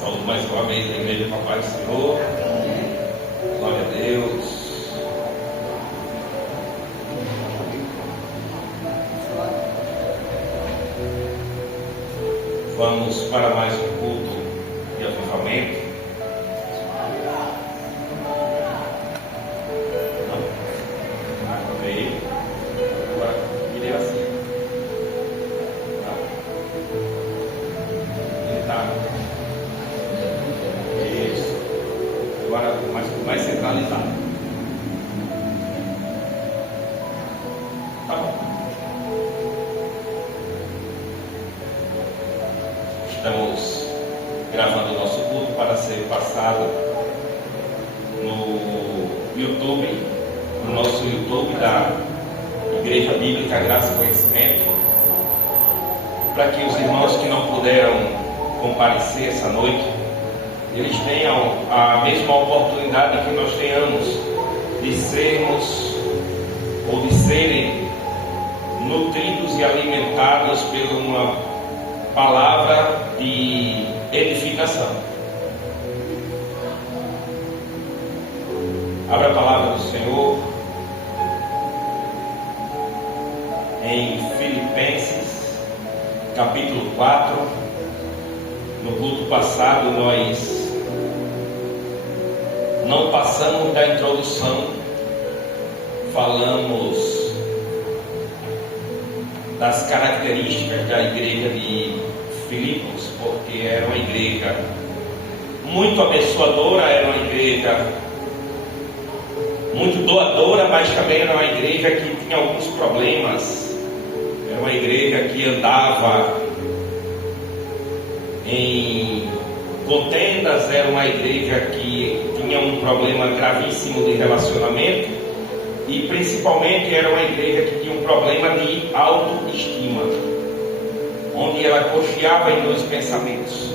Saúde mais uma vez a igreja com a paz do Senhor. Glória a Deus. Vamos para mais um culto de avivamento. Veio. Agora virei assim. Ele está. Isso. Agora mais centralizado. Tá bom. Estamos gravando o nosso culto para ser passado no YouTube, no nosso YouTube da Igreja Bíblica Graça e Conhecimento, para que os irmãos que não puderam comparecer essa noite, eles tenham a mesma oportunidade que nós tenhamos de sermos ou de serem nutridos e alimentados por uma palavra de edificação. Abra a palavra do Senhor em Filipenses capítulo 4. No culto passado nós não passamos da introdução, falamos das características da igreja de Filipos, porque era uma igreja muito abençoadora, era uma igreja muito doadora, mas também era uma igreja que tinha alguns problemas. Era uma igreja que andava em contendas, era uma igreja que tinha um problema gravíssimo de relacionamento. E principalmente era uma igreja que tinha um problema de autoestima, onde ela cocheava em dois pensamentos.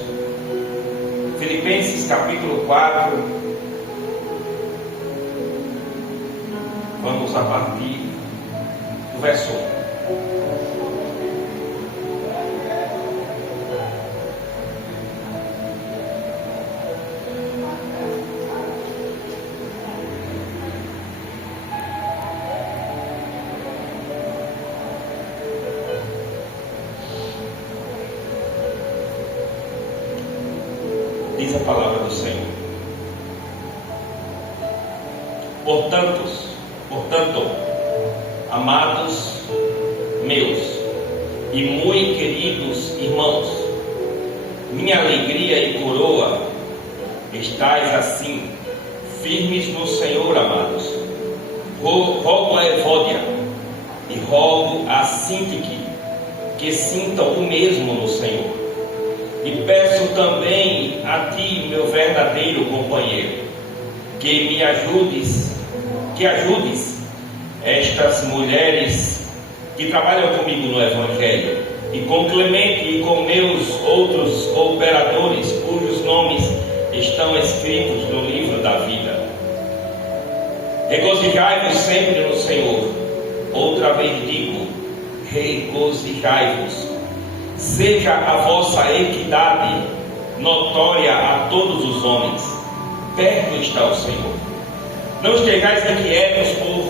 Filipenses capítulo 4, vamos a partir do verso 1. Diz a palavra do Senhor. Portanto, amados meus e muito queridos irmãos, minha alegria e coroa, estais assim, firmes no Senhor, amados. Rogo a Evódia e rogo a Sintique que sintam o mesmo no Senhor. E peço também a ti, meu verdadeiro companheiro, que me ajudes estas mulheres que trabalham comigo no Evangelho, e com Clemente e com meus outros cooperadores, cujos nomes estão escritos no livro da vida. Regozijai-vos sempre no Senhor. Outra vez digo, regozijai-vos. Seja a vossa equidade notória a todos os homens. Perto está o Senhor. Não estejais inquietos por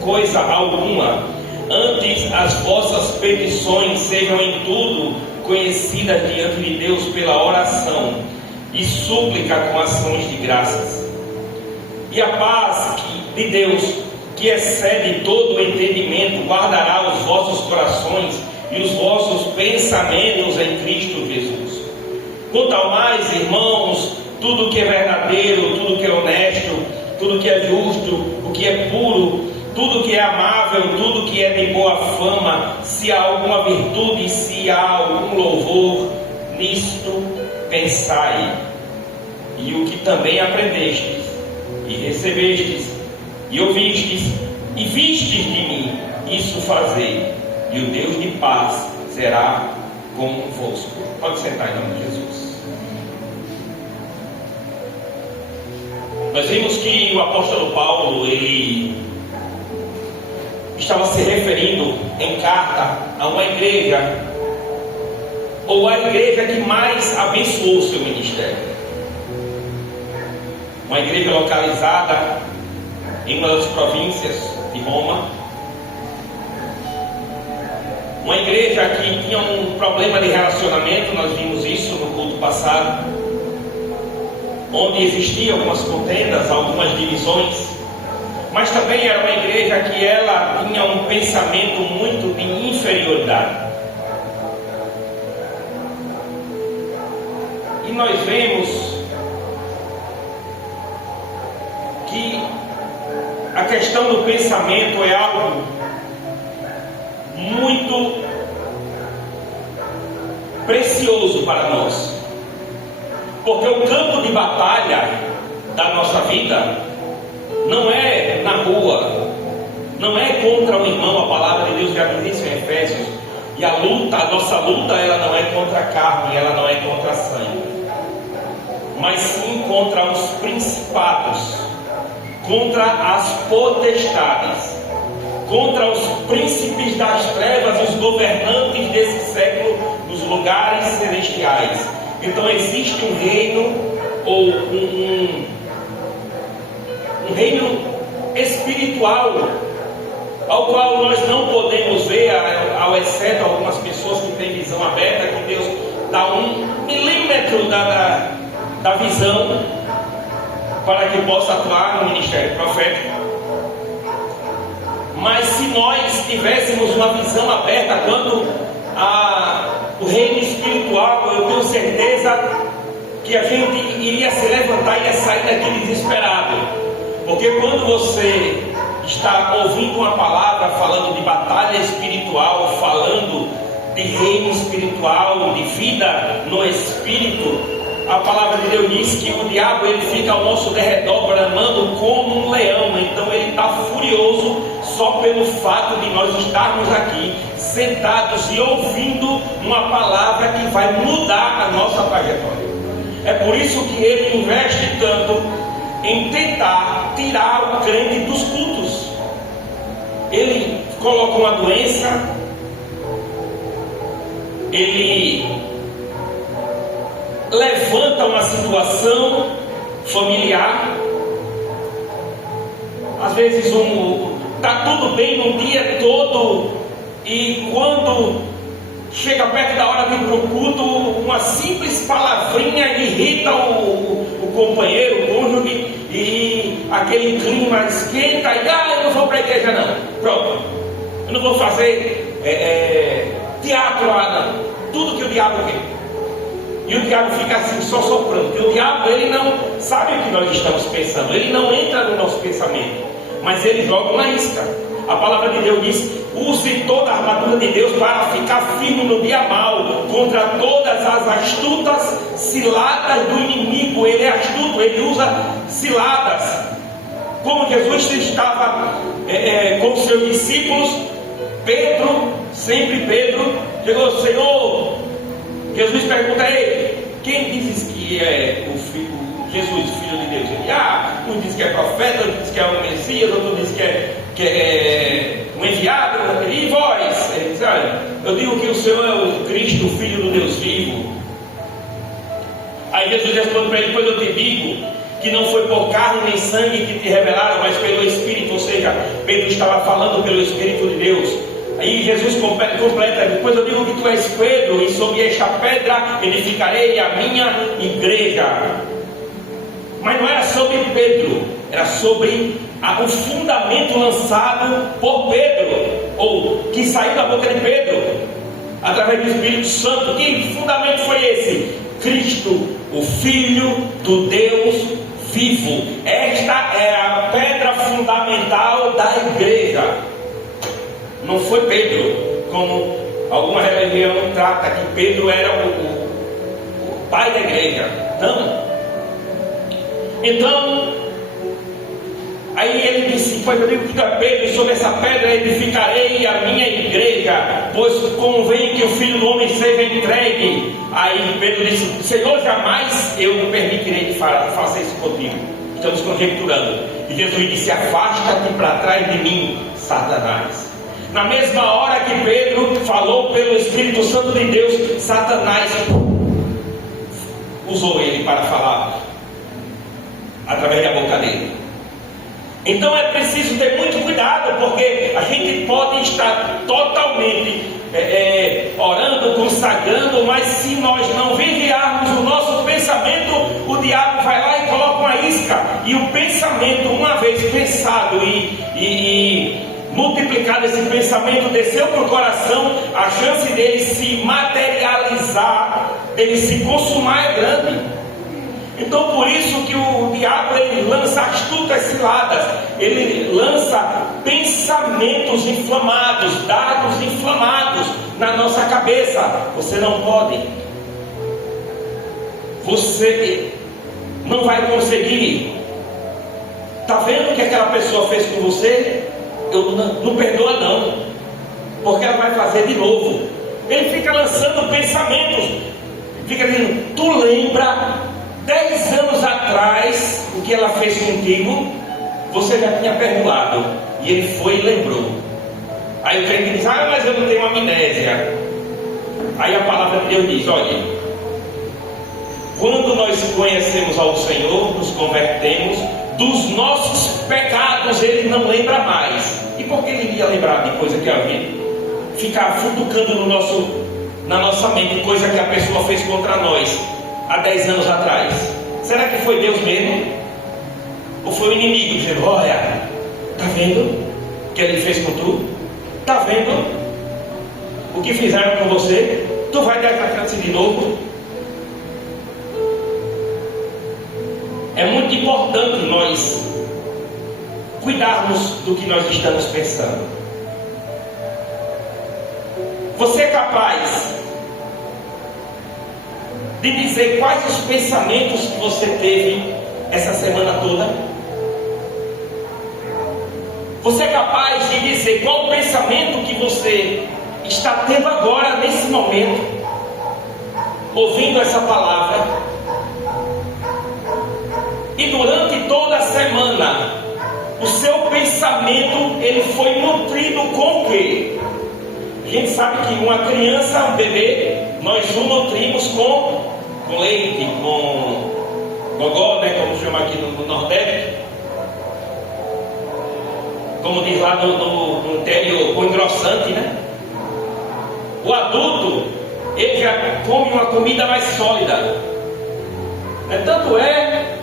coisa alguma. Antes as vossas petições sejam em tudo conhecidas diante de Deus pela oração e súplica com ações de graças. E a paz de Deus, que excede todo o entendimento, guardará os vossos corações e os vossos pensamentos em Cristo Jesus. Quanto ao mais, irmãos, tudo que é verdadeiro, tudo que é honesto, tudo que é justo, o que é puro, tudo que é amável, tudo que é de boa fama, se há alguma virtude, se há algum louvor, nisto pensai. E o que também aprendestes, e recebestes, e ouvistes, e vistes de mim, isso fazei, e o Deus de paz será convosco. Pode sentar em nome de Jesus. Nós vimos que o apóstolo Paulo, ele estava se referindo em carta a uma igreja, ou a igreja que mais abençoou o seu ministério. uma igreja localizada em uma das províncias de Roma, uma igreja que tinha um problema de relacionamento. Nós vimos isso no culto passado, onde existiam algumas contendas, algumas divisões, mas também era uma igreja que ela tinha um pensamento muito de inferioridade. E nós vemos que a questão do pensamento é algo muito precioso para nós, porque o campo de batalha da nossa vida não é na rua, não é contra o irmão. A palavra de Deus já diz isso em Efésios. E a nossa luta, ela não é contra a carne, ela não é contra a sangue, mas sim contra os principados, contra as potestades, contra os príncipes das trevas, os governantes desse século, dos lugares celestiais. Então existe um reino, ou um reino espiritual, ao qual nós não podemos ver, ao exceto algumas pessoas que têm visão aberta, que Deus dá 1 milímetro da visão para que possa atuar no ministério profético. Mas se nós tivéssemos uma visão aberta quanto ao reino espiritual, eu tenho certeza que a gente iria se levantar e ia sair daqui desesperado. Porque quando você está ouvindo uma palavra falando de batalha espiritual, falando de reino espiritual, de vida no espírito, a palavra de Deus diz que o diabo ele fica ao nosso derredor bramando como um leão. Então ele está furioso só pelo fato de nós estarmos aqui sentados e ouvindo uma palavra que vai mudar a nossa trajetória. É por isso que ele investe tanto em tentar tirar o crente dos cultos. Ele coloca uma doença, ele levanta uma situação familiar. Às vezes está tudo bem no dia todo, e quando chega perto da hora de ir para o culto, uma simples palavrinha irrita o companheiro, o cônjuge, e aquele clima esquenta, e eu não vou para a igreja não, pronto, eu não vou fazer teatro lá não, tudo que o diabo quer. E o diabo fica assim só soprando, porque o diabo ele não sabe o que nós estamos pensando, ele não entra no nosso pensamento, mas ele joga uma isca. A palavra de Deus diz: use toda a armadura de Deus para ficar firme no dia mau, contra todas as astutas ciladas do inimigo. Ele é astuto, ele usa ciladas. Como Jesus estava com os seus discípulos, Pedro, sempre Pedro, chegou: Senhor, Jesus pergunta a ele: quem dizes que é o filho, Jesus, o Filho de Deus? Ele: um diz que é profeta, outro diz que é o Messias, outro diz que é um enviado. E vós? Ele diz: olha, eu digo que o Senhor é o Cristo, o Filho do Deus vivo. Aí Jesus responde para ele: pois eu te digo que não foi por carne nem sangue que te revelaram, mas pelo Espírito. Ou seja, Pedro estava falando pelo Espírito de Deus. Aí Jesus completa: depois eu digo que tu és Pedro, e sobre esta pedra edificarei a minha igreja. Mas não era sobre Pedro, era sobre o fundamento lançado por Pedro, ou que saiu da boca de Pedro, através do Espírito Santo. Que fundamento foi esse? Cristo, o Filho do Deus vivo. Esta é a pedra fundamental da igreja. Não foi Pedro, como alguma religião trata, que Pedro era o pai da igreja. Não. Então, aí ele disse: pois eu digo que tu é Pedro, e sobre essa pedra edificarei a minha igreja, pois convém que o Filho do Homem seja entregue. Aí Pedro disse: Senhor, jamais eu me permitirei de fazer isso contigo. Estamos conjecturando. E Jesus disse: afasta-te para trás de mim, Satanás. Na mesma hora que Pedro falou pelo Espírito Santo de Deus, Satanás usou ele para falar. através da boca dele. Então é preciso ter muito cuidado, porque a gente pode estar totalmente orando, consagrando, mas se nós não vigiarmos o nosso pensamento, o diabo vai lá e coloca uma isca, e o pensamento, uma vez pensado e multiplicado, esse pensamento desceu para o coração, a chance dele se materializar, dele se consumar é grande. Então por isso que o diabo ele lança astutas ciladas, ele lança pensamentos inflamados, dados inflamados na nossa cabeça. Você não pode, você não vai conseguir. Está vendo o que aquela pessoa fez com você? Não perdoa não, porque ela vai fazer de novo. Ele fica lançando pensamentos, fica dizendo: tu lembra 10 anos atrás o que ela fez contigo? Você já tinha perdoado. E ele foi e lembrou. Aí o crente diz: ah, mas eu não tenho amnésia. Aí a palavra de Deus diz: olha, quando nós conhecemos ao Senhor, nos convertemos, dos nossos pecados ele não lembra mais. E por que ele iria lembrar de coisa que havia? Ficar futucando na nossa mente coisa que a pessoa fez contra nós há 10 anos atrás. Será que foi Deus mesmo? Ou foi o inimigo dizendo: olha, está vendo o que ele fez com tu? Está vendo o que fizeram com você? Tu vai dar a chance de novo? É muito importante nós cuidarmos do que nós estamos pensando. Você é capaz de dizer quais os pensamentos que você teve essa semana toda? Você é capaz de dizer qual o pensamento que você está tendo agora, nesse momento, ouvindo essa palavra? E durante toda a semana, o seu pensamento ele foi nutrido com o quê? A gente sabe que uma criança, um bebê, nós o nutrimos com leite, com gogó, né, como chama aqui no Nordeste, como diz lá no interior, com engrossante, né? O adulto, ele já come uma comida mais sólida. Tanto é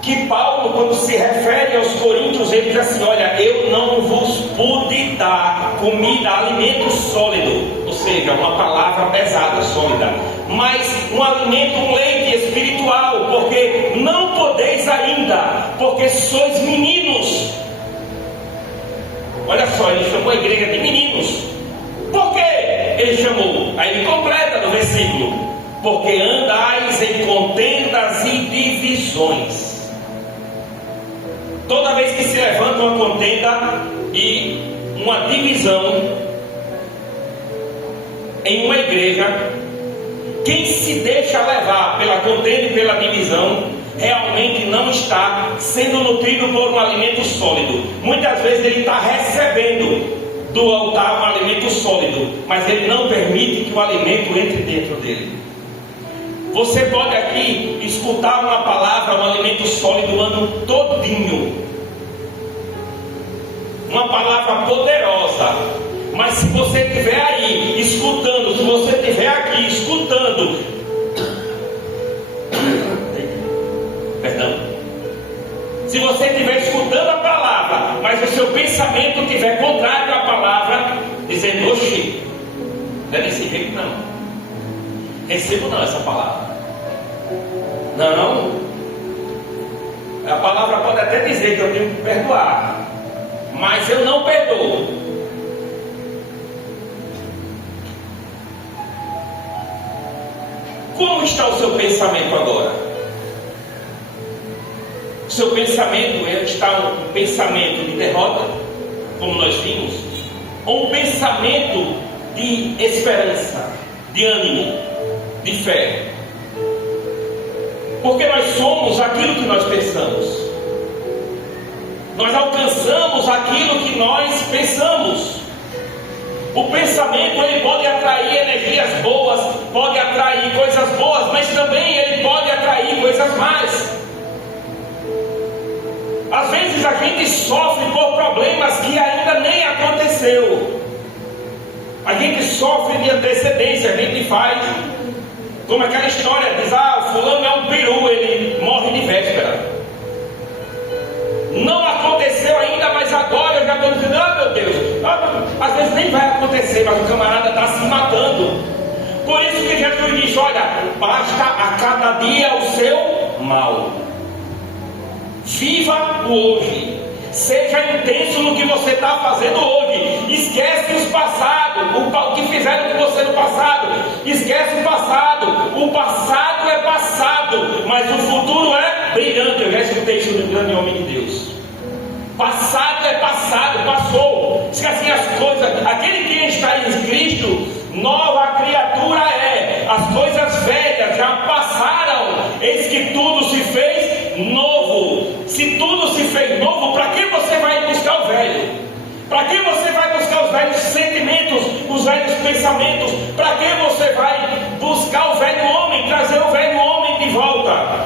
que Paulo, quando se refere aos coríntios, ele diz assim: olha, eu não vos pude dar comida, alimento sólido, ou seja, uma palavra pesada, sólida, mas um alimento, um leite espiritual, porque não podeis ainda, porque sois meninos. Olha só, ele chamou a igreja de meninos. Por que ele chamou? Aí ele completa no versículo: porque andais em contendas e divisões. Toda vez que se levanta uma contenda e uma divisão em uma igreja, quem se deixa levar pela contenda e pela divisão realmente não está sendo nutrido por um alimento sólido. Muitas vezes ele está recebendo do altar um alimento sólido, mas ele não permite que o alimento entre dentro dele. Você pode aqui escutar uma palavra, um alimento sólido o ano todinho, uma palavra poderosa, mas se você estiver aí escutando, se você estiver aqui escutando, perdão, se você estiver escutando a palavra, mas o seu pensamento estiver contrário à palavra, dizendo: oxi, não é desse jeito não, recebo não essa palavra. Não, a palavra pode até dizer que eu tenho que perdoar, mas eu não perdoo. Como está o seu pensamento agora? O seu pensamento está um pensamento de derrota, como nós vimos, ou um pensamento de esperança, de ânimo, de fé? Porque nós somos aquilo que nós pensamos. Nós alcançamos aquilo que nós pensamos. O pensamento ele pode atrair energias boas, pode atrair coisas boas, mas também ele pode atrair coisas más. Às vezes a gente sofre por problemas que ainda nem aconteceu. A gente sofre de antecedência, a gente faz como aquela história, diz, o fulano é um peru, ele morre de véspera. Não aconteceu ainda, mas agora eu já estou dizendo, meu Deus, às vezes nem vai acontecer, mas o camarada está se matando. Por isso que Jesus diz, olha, basta a cada dia o seu mal. Viva o hoje. Seja intenso no que você está fazendo hoje. Esquece os passados, o que fizeram com você no passado. Esquece o passado. O passado é passado, mas o futuro é brilhante. Eu já escutei isso de um grande homem de Deus. Passado é passado, passou. Esquece as coisas. Aquele que está em Cristo, nova criatura é. As coisas velhas já passaram. Eis que tudo se fez novo. Se tudo se fez novo, para que você vai buscar o velho? Para que você vai buscar os velhos sentimentos, os velhos pensamentos? Para que você vai buscar o velho homem, trazer o velho homem de volta?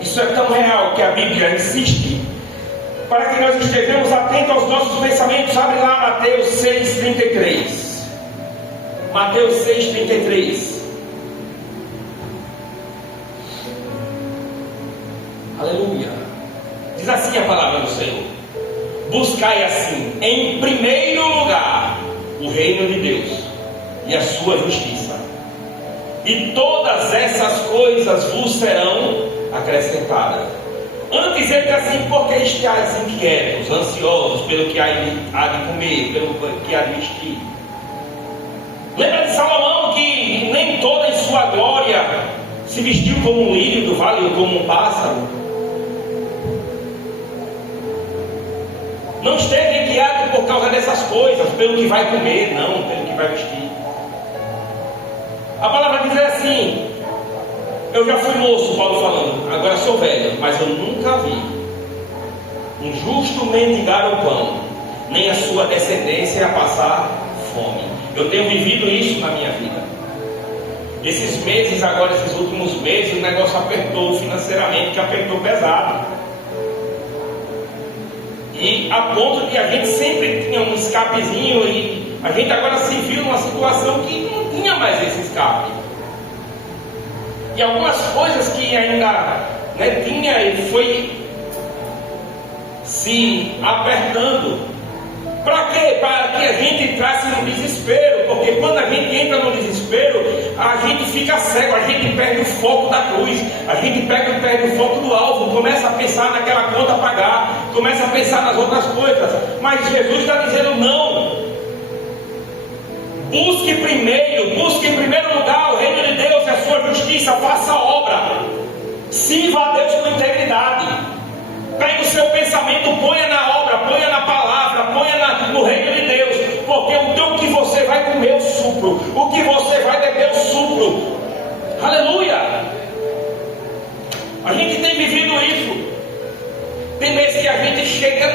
Isso é tão real que a Bíblia insiste para que nós estejamos atentos aos nossos pensamentos. Abre lá Mateus 6,33. Mateus 6,33. Aleluia. Diz assim a palavra do Senhor: buscai assim, em primeiro lugar, o reino de Deus e a sua justiça, e todas essas coisas vos serão acrescentadas. Antes ele diz assim: porque estáis inquietos, ansiosos pelo que há de comer, pelo que há de vestir. Lembra de Salomão, que nem toda em sua glória se vestiu como um lírio do vale ou como um pássaro? Não esteja inquieto por causa dessas coisas, pelo que vai comer, não, pelo que vai vestir. A palavra diz assim: eu já fui moço, Paulo falando, agora sou velho, mas eu nunca vi um justo mendigar o pão, nem a sua descendência a passar fome. Eu tenho vivido isso na minha vida. Esses meses agora, esses últimos meses, o negócio apertou financeiramente, que apertou pesado. E a ponto de a gente sempre tinha um escapezinho, e a gente agora se viu numa situação que não tinha mais esse escape. E algumas coisas que ainda tinha, e foi se apertando. Para quê? Para que a gente entrasse no desespero. Porque quando a gente entra no desespero, a gente fica cego, a gente perde o foco da cruz, a gente perde o foco do alvo, começa a pensar naquela conta a pagar, começa a pensar nas outras coisas. Mas Jesus está dizendo: não. Busque em primeiro lugar o reino de Deus e a sua justiça, faça a obra, sirva a Deus com integridade. Pegue o seu pensamento, ponha na obra, ponha na palavra, ponha no reino de Deus, porque o que você vai comer eu supro, o que você vai beber eu supro. Aleluia! A gente tem vivido isso. Tem vezes que a gente chega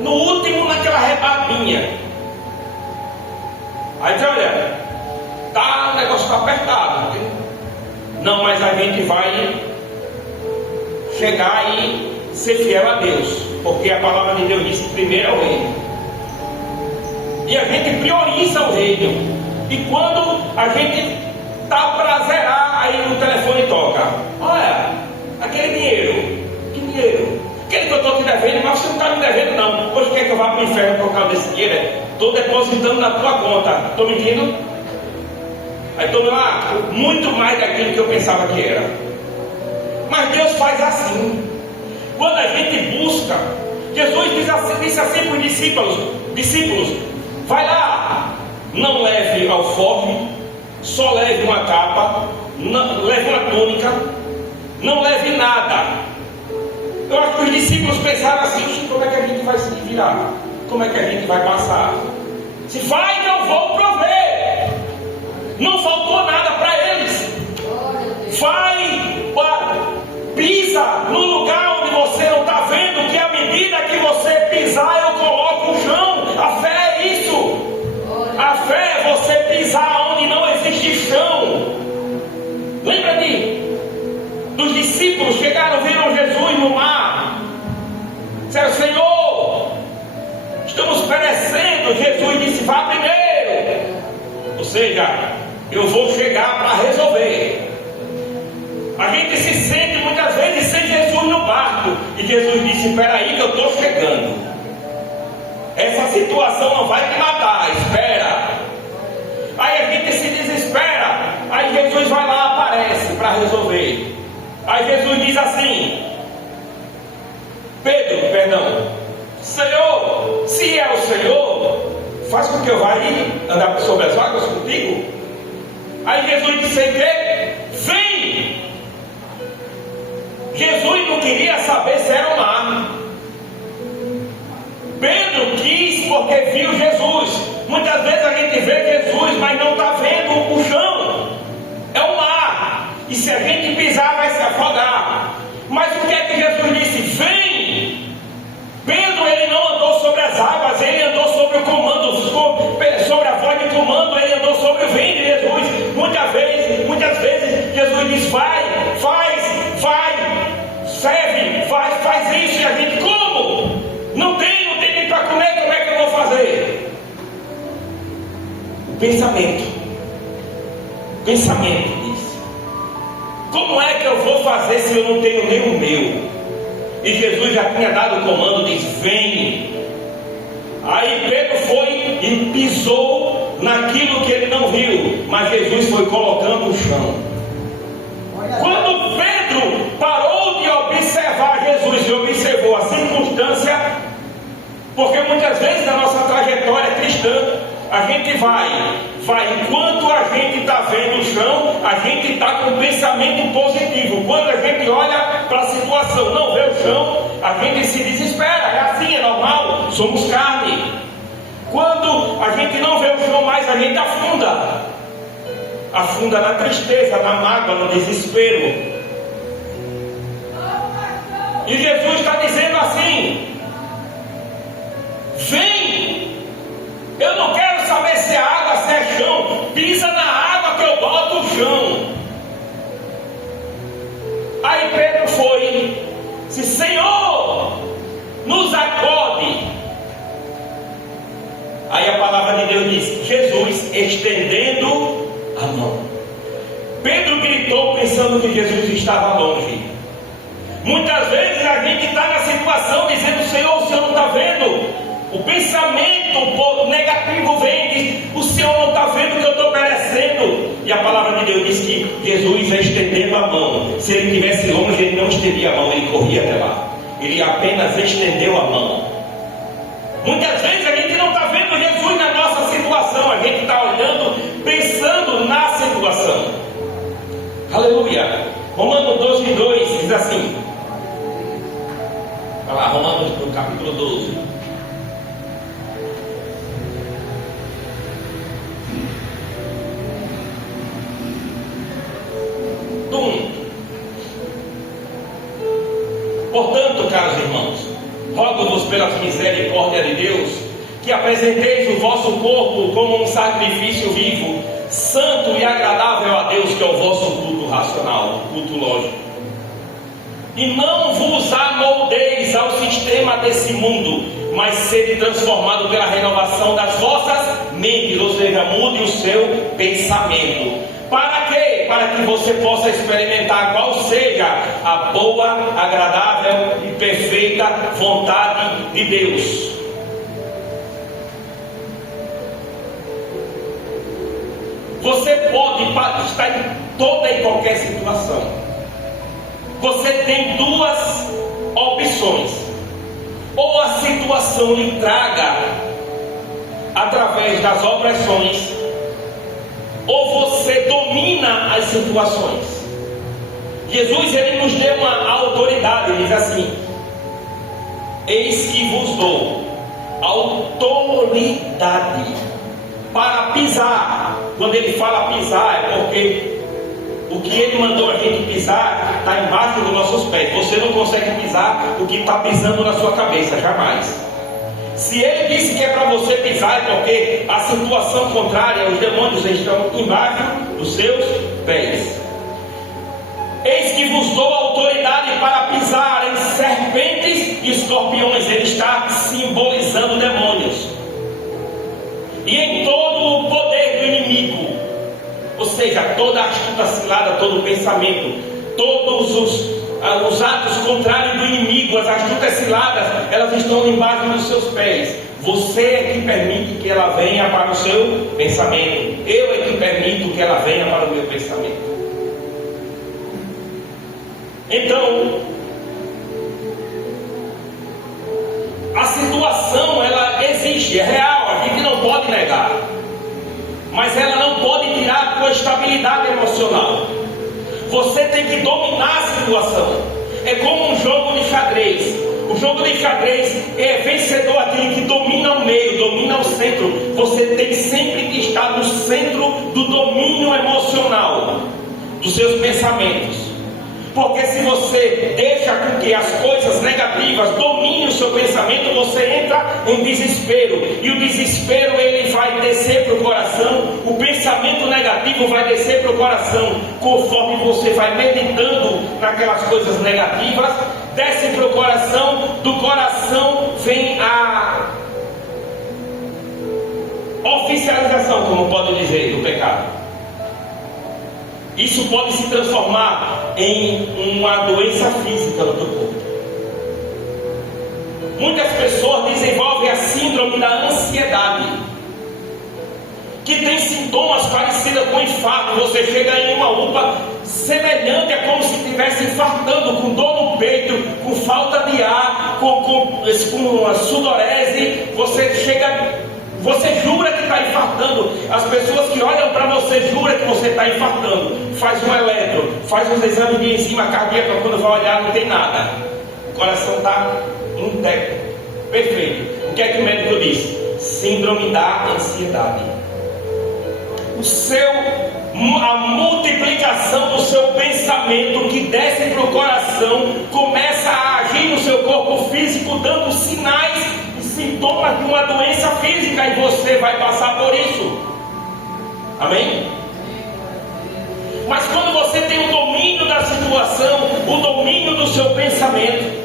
no último, naquela rebabinha. Aí diz: olha, o negócio está apertado. Não, mas a gente vai chegar e ser fiel a Deus, porque a palavra de Deus diz que primeiro é o reino, e a gente prioriza o reino. E quando a gente está para zerar, aí o telefone toca: olha, aquele dinheiro. Que dinheiro? Aquele que eu estou te devendo. Mas você não está me devendo, não. Hoje quer que eu vá para o inferno por causa desse dinheiro? Estou depositando na tua conta. Estou mentindo? Aí estou lá, muito mais daquilo que eu pensava que era. Mas Deus faz assim. Quando a gente busca, Jesus disse assim para os discípulos: vai lá, não leve alforje, só leve uma capa, leve uma túnica, não leve nada. Eu acho que os discípulos pensaram assim: como é que a gente vai se virar? Como é que a gente vai passar? Se vai, então vou prover. Não faltou nada para eles. Vai, pisa no lugar onde você não está vendo, que à medida que você pisar, eu coloco o chão. A fé é isso. A fé é você pisar onde não existe chão. Lembra dos discípulos discípulos chegaram, viram Jesus no mar. Disseram: Senhor, estamos perecendo. Jesus disse: vá primeiro. Ou seja, eu vou chegar para resolver. A gente se sente muitas vezes sem Jesus no barco. E Jesus disse: espera aí que eu estou chegando. Essa situação não vai te matar, espera. Aí a gente se desespera. Aí Jesus vai lá, aparece para resolver. Aí Jesus diz assim: Senhor, se é o Senhor, faz com que eu vá andar sobre as águas contigo. Aí Jesus disse: vem. Jesus não queria saber se era o mar. Pedro quis porque viu Jesus. Muitas vezes a gente vê Jesus, mas não está vendo o chão. É o mar. E se a gente pisar, vai se afogar. Mas o que é que Jesus disse? Vem. Pedro, ele não andou sobre as águas, ele andou sobre o comando, sobre a voz de comando, ele andou sobre o vento de Jesus. Muitas vezes Jesus diz: vai, serve, faz isso. E a gente: como? Não tem nem para comer, como é que eu vou fazer? O pensamento diz: como é que eu vou fazer se eu não tenho nem o meu? E Jesus já tinha dado o comando, diz: vem. Aí Pedro foi e pisou naquilo que ele não viu, mas Jesus foi colocando o chão. Quando Pedro parou de observar Jesus e observou a circunstância, porque muitas vezes na nossa trajetória cristã a gente vai, enquanto a gente está vendo o chão, a gente está com um pensamento positivo. Quando a gente olha para a situação, não vê o chão, a gente se desespera. É assim, é normal, somos carne. Quando a gente não vê o chão mais, a gente afunda na tristeza, na mágoa, no desespero. E Jesus está dizendo assim: vem. Eu não quero saber se é água, se é chão. Pisa na água que eu boto o chão. Aí Pedro foi, disse: Senhor, nos acode. Aí a palavra de Deus diz: Jesus estendendo a mão. Pedro gritou pensando que Jesus estava longe. Muitas vezes a gente está na situação dizendo: Senhor, o Senhor não está vendo? O pensamento negativo vem e diz: o Senhor não está vendo que eu estou perecendo. E a palavra de Deus diz que Jesus ia estendendo a mão. Se ele estivesse longe, ele não estendia a mão, ele corria até lá. Ele apenas estendeu a mão. Muitas vezes a gente não está vendo Jesus na nossa situação, a gente está olhando, pensando na situação. Aleluia. Romanos 12:2 diz assim. Olha lá, Romanos no capítulo 12. Portanto, caros irmãos, rogo-vos pelas misericórdias de Deus, que apresenteis o vosso corpo como um sacrifício vivo, santo e agradável a Deus, que é o vosso culto racional, culto lógico. E não vos amoldeis ao sistema desse mundo, mas sede transformado pela renovação das vossas mentes, ou seja, mude o seu pensamento. Para quê? Para que você possa experimentar qual seja a boa, agradável e perfeita vontade de Deus. Você pode estar em toda e qualquer situação. Você tem duas opções: ou a situação lhe traga através das opressões, ou você domina as situações. Jesus, ele nos deu uma autoridade. Ele diz assim: eis que vos dou autoridade para pisar. Quando ele fala pisar, é porque o que ele mandou a gente pisar está embaixo dos nossos pés. Você não consegue pisar o que está pisando na sua cabeça, jamais. Se ele disse que é para você pisar, é porque a situação contrária, os demônios estão embaixo dos seus pés. Eis que vos dou autoridade para pisar em serpentes e escorpiões. Ele está simbolizando demônios. E em todo o poder do inimigo, ou seja, toda a astuta cilada, todo o pensamento, todos os atos contrários do inimigo, as astutas ciladas, elas estão embaixo dos seus pés. Você é que permite que ela venha para o seu pensamento. Eu é que permito que ela venha para o meu pensamento. Então, a situação, ela existe, é real, a gente não pode negar. Mas ela não pode tirar a tua estabilidade emocional. Você tem que dominar a situação. É como um jogo de xadrez. O jogo de xadrez é vencedor aquele que domina o meio, domina o centro. Você tem sempre que estar no centro do domínio emocional dos seus pensamentos. Porque se você deixa com que as coisas negativas dominem o seu pensamento, você entra em desespero. E o desespero, ele vai descer para o coração. O pensamento negativo vai descer para o coração. Conforme você vai meditando naquelas coisas negativas, desce para o coração. Do coração vem a oficialização, como pode dizer, do pecado. Isso pode se transformar em uma doença física no teu corpo. Muitas pessoas desenvolvem a síndrome da ansiedade, que tem sintomas parecidos com infarto. Você chega em uma UPA semelhante a como se estivesse infartando, com dor no peito, com falta de ar, com uma sudorese. Você jura que está infartando. As pessoas que olham para você juram que você está infartando. Faz um eletro, faz uns exames de enzima cardíaca, quando vai olhar não tem nada. O coração está intacto, perfeito. O que é que o médico diz? Síndrome da ansiedade. A multiplicação do seu pensamento que desce para o coração começa a agir no seu corpo físico, dando sinais, sintomas de uma doença física, e você vai passar por isso. Amém? Mas quando você tem o domínio da situação, o domínio do seu pensamento,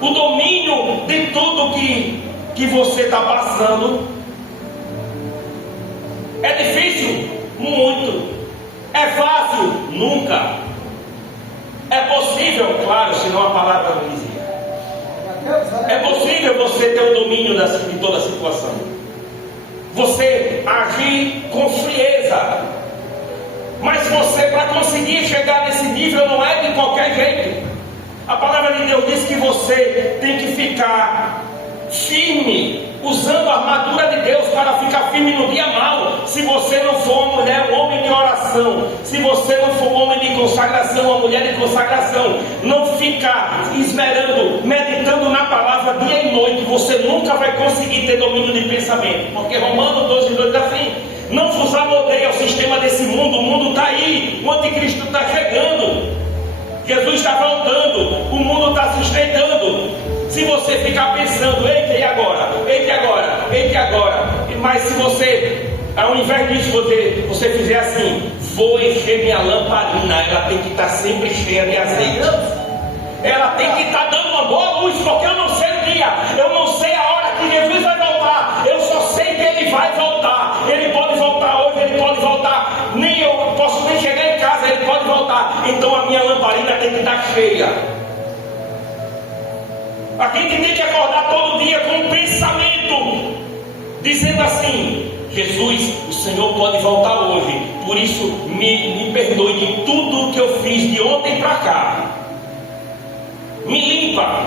o domínio de tudo que você está passando, é difícil? Muito. É fácil? Nunca. É possível? Claro, senão a palavra não dizia. É possível você ter o domínio de toda a situação. Você agir com frieza. Mas você, para conseguir chegar nesse nível, não é de qualquer jeito. A palavra de Deus diz que você tem que ficar firme, usando a armadura de Deus para ficar firme no dia mau. Se você não for uma mulher, um homem de oração, se você não for um homem de consagração, uma mulher de consagração, não ficar esmerando, meditando na palavra dia e noite, você nunca vai conseguir ter domínio de pensamento. Porque Romanos 12:2 diz assim: não vos amoldei ao sistema desse mundo. O mundo está aí, o anticristo está chegando, Jesus está voltando, o mundo está se estreitando. Se você ficar pensando, eita, e agora? Eita, e agora? Eita, e agora? Mas se você, ao invés disso, você fizer assim: vou encher minha lamparina, ela tem que estar sempre cheia de azeite. Ela tem que estar dando uma boa luz, porque eu não sei o dia, eu não sei a hora que Jesus vai voltar, eu só sei que Ele vai voltar. Ele pode voltar hoje, Ele pode voltar, nem eu posso nem chegar em casa, Ele pode voltar. Então a minha lamparina tem que estar cheia. A gente tem que acordar todo dia com um pensamento, dizendo assim: Jesus, o Senhor pode voltar hoje, por isso me perdoe de tudo que eu fiz de ontem para cá. Me limpa,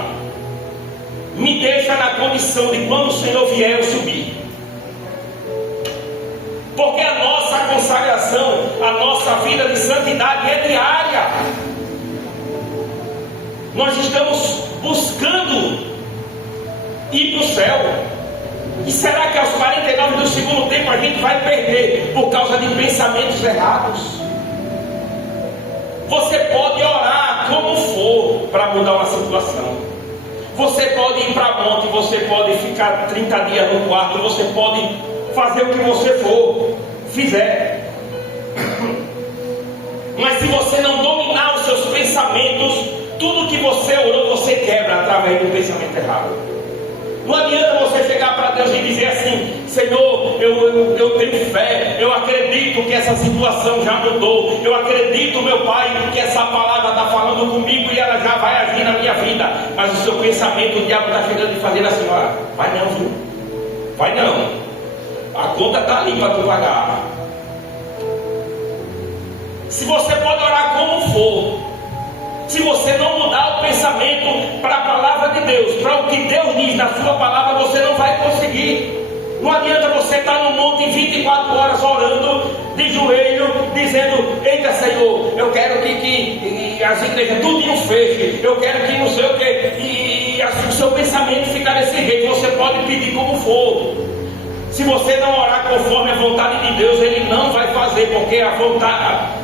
me deixa na condição de quando o Senhor vier eu subir. Porque a nossa consagração, a nossa vida de santidade é diária. Nós estamos buscando ir para o céu. E será que aos 49 do segundo tempo a gente vai perder por causa de pensamentos errados? Você pode orar como for para mudar uma situação. Você pode ir para a monte, você pode ficar 30 dias no quarto, você pode fazer o que você fizer. Mas se você não dominar o seu Tudo que você orou, você quebra através do pensamento errado. Não adianta você chegar para Deus e dizer assim: Senhor, eu tenho fé, eu acredito que essa situação já mudou, eu acredito, meu Pai, que essa palavra está falando comigo e ela já vai agir na minha vida. Mas o seu pensamento, o diabo está chegando e fazendo assim: olha, vai não, viu? Vai não, a conta está ali para tu pagar. Se você pode orar como for, se você não mudar o pensamento para a palavra de Deus, para o que Deus diz na sua palavra, você não vai conseguir. Não adianta você estar no monte 24 horas orando de joelho, dizendo: eita Senhor, eu quero que as igrejas tudinho feche, eu quero que não sei o que, e assim, o seu pensamento fica desse jeito. Você pode pedir como for. Se você não orar conforme a vontade de Deus, Ele não vai fazer, porque a vontade...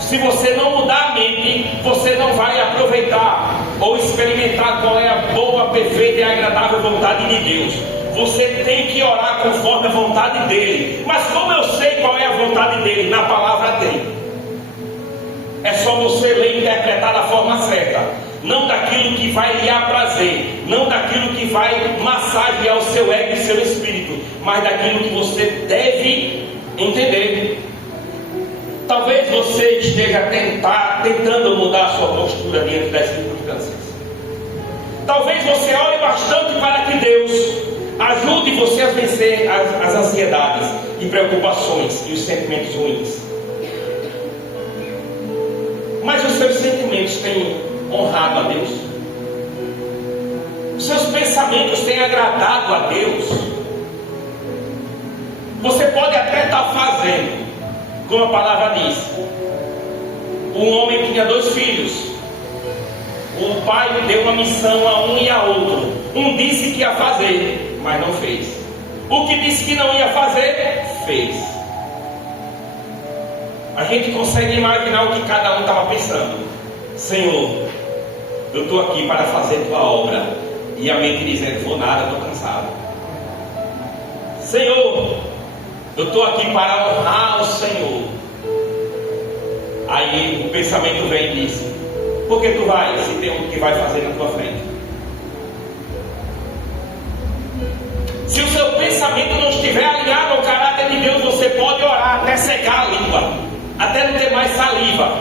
Se você não mudar a mente, você não vai aproveitar ou experimentar qual é a boa, perfeita e agradável vontade de Deus. Você tem que orar conforme a vontade dEle. Mas como eu sei qual é a vontade dEle? Na palavra dEle. É só você ler e interpretar da forma certa. Não daquilo que vai lhe aprazer, não daquilo que vai massagear o seu ego e seu espírito, mas daquilo que você deve entender. Talvez você esteja tentando mudar a sua postura diante das circunstâncias. Talvez você ore bastante para que Deus ajude você a vencer as ansiedades e preocupações e os sentimentos ruins. Mas os seus sentimentos têm honrado a Deus? Os seus pensamentos têm agradado a Deus? Você pode até estar fazendo, como a palavra diz. Um homem tinha 2 filhos. O pai deu uma missão a um e a outro. Um disse que ia fazer, mas não fez. O que disse que não ia fazer, fez. A gente consegue imaginar o que cada um estava pensando. Senhor, eu estou aqui para fazer tua obra. E a mente dizendo: vou nada, estou cansado. Senhor, eu estou aqui para honrar o Senhor. Aí o pensamento vem e diz: por que tu vai, se tem um que vai fazer na tua frente? Se o seu pensamento não estiver alinhado ao caráter de Deus, você pode orar até secar a língua, até não ter mais saliva.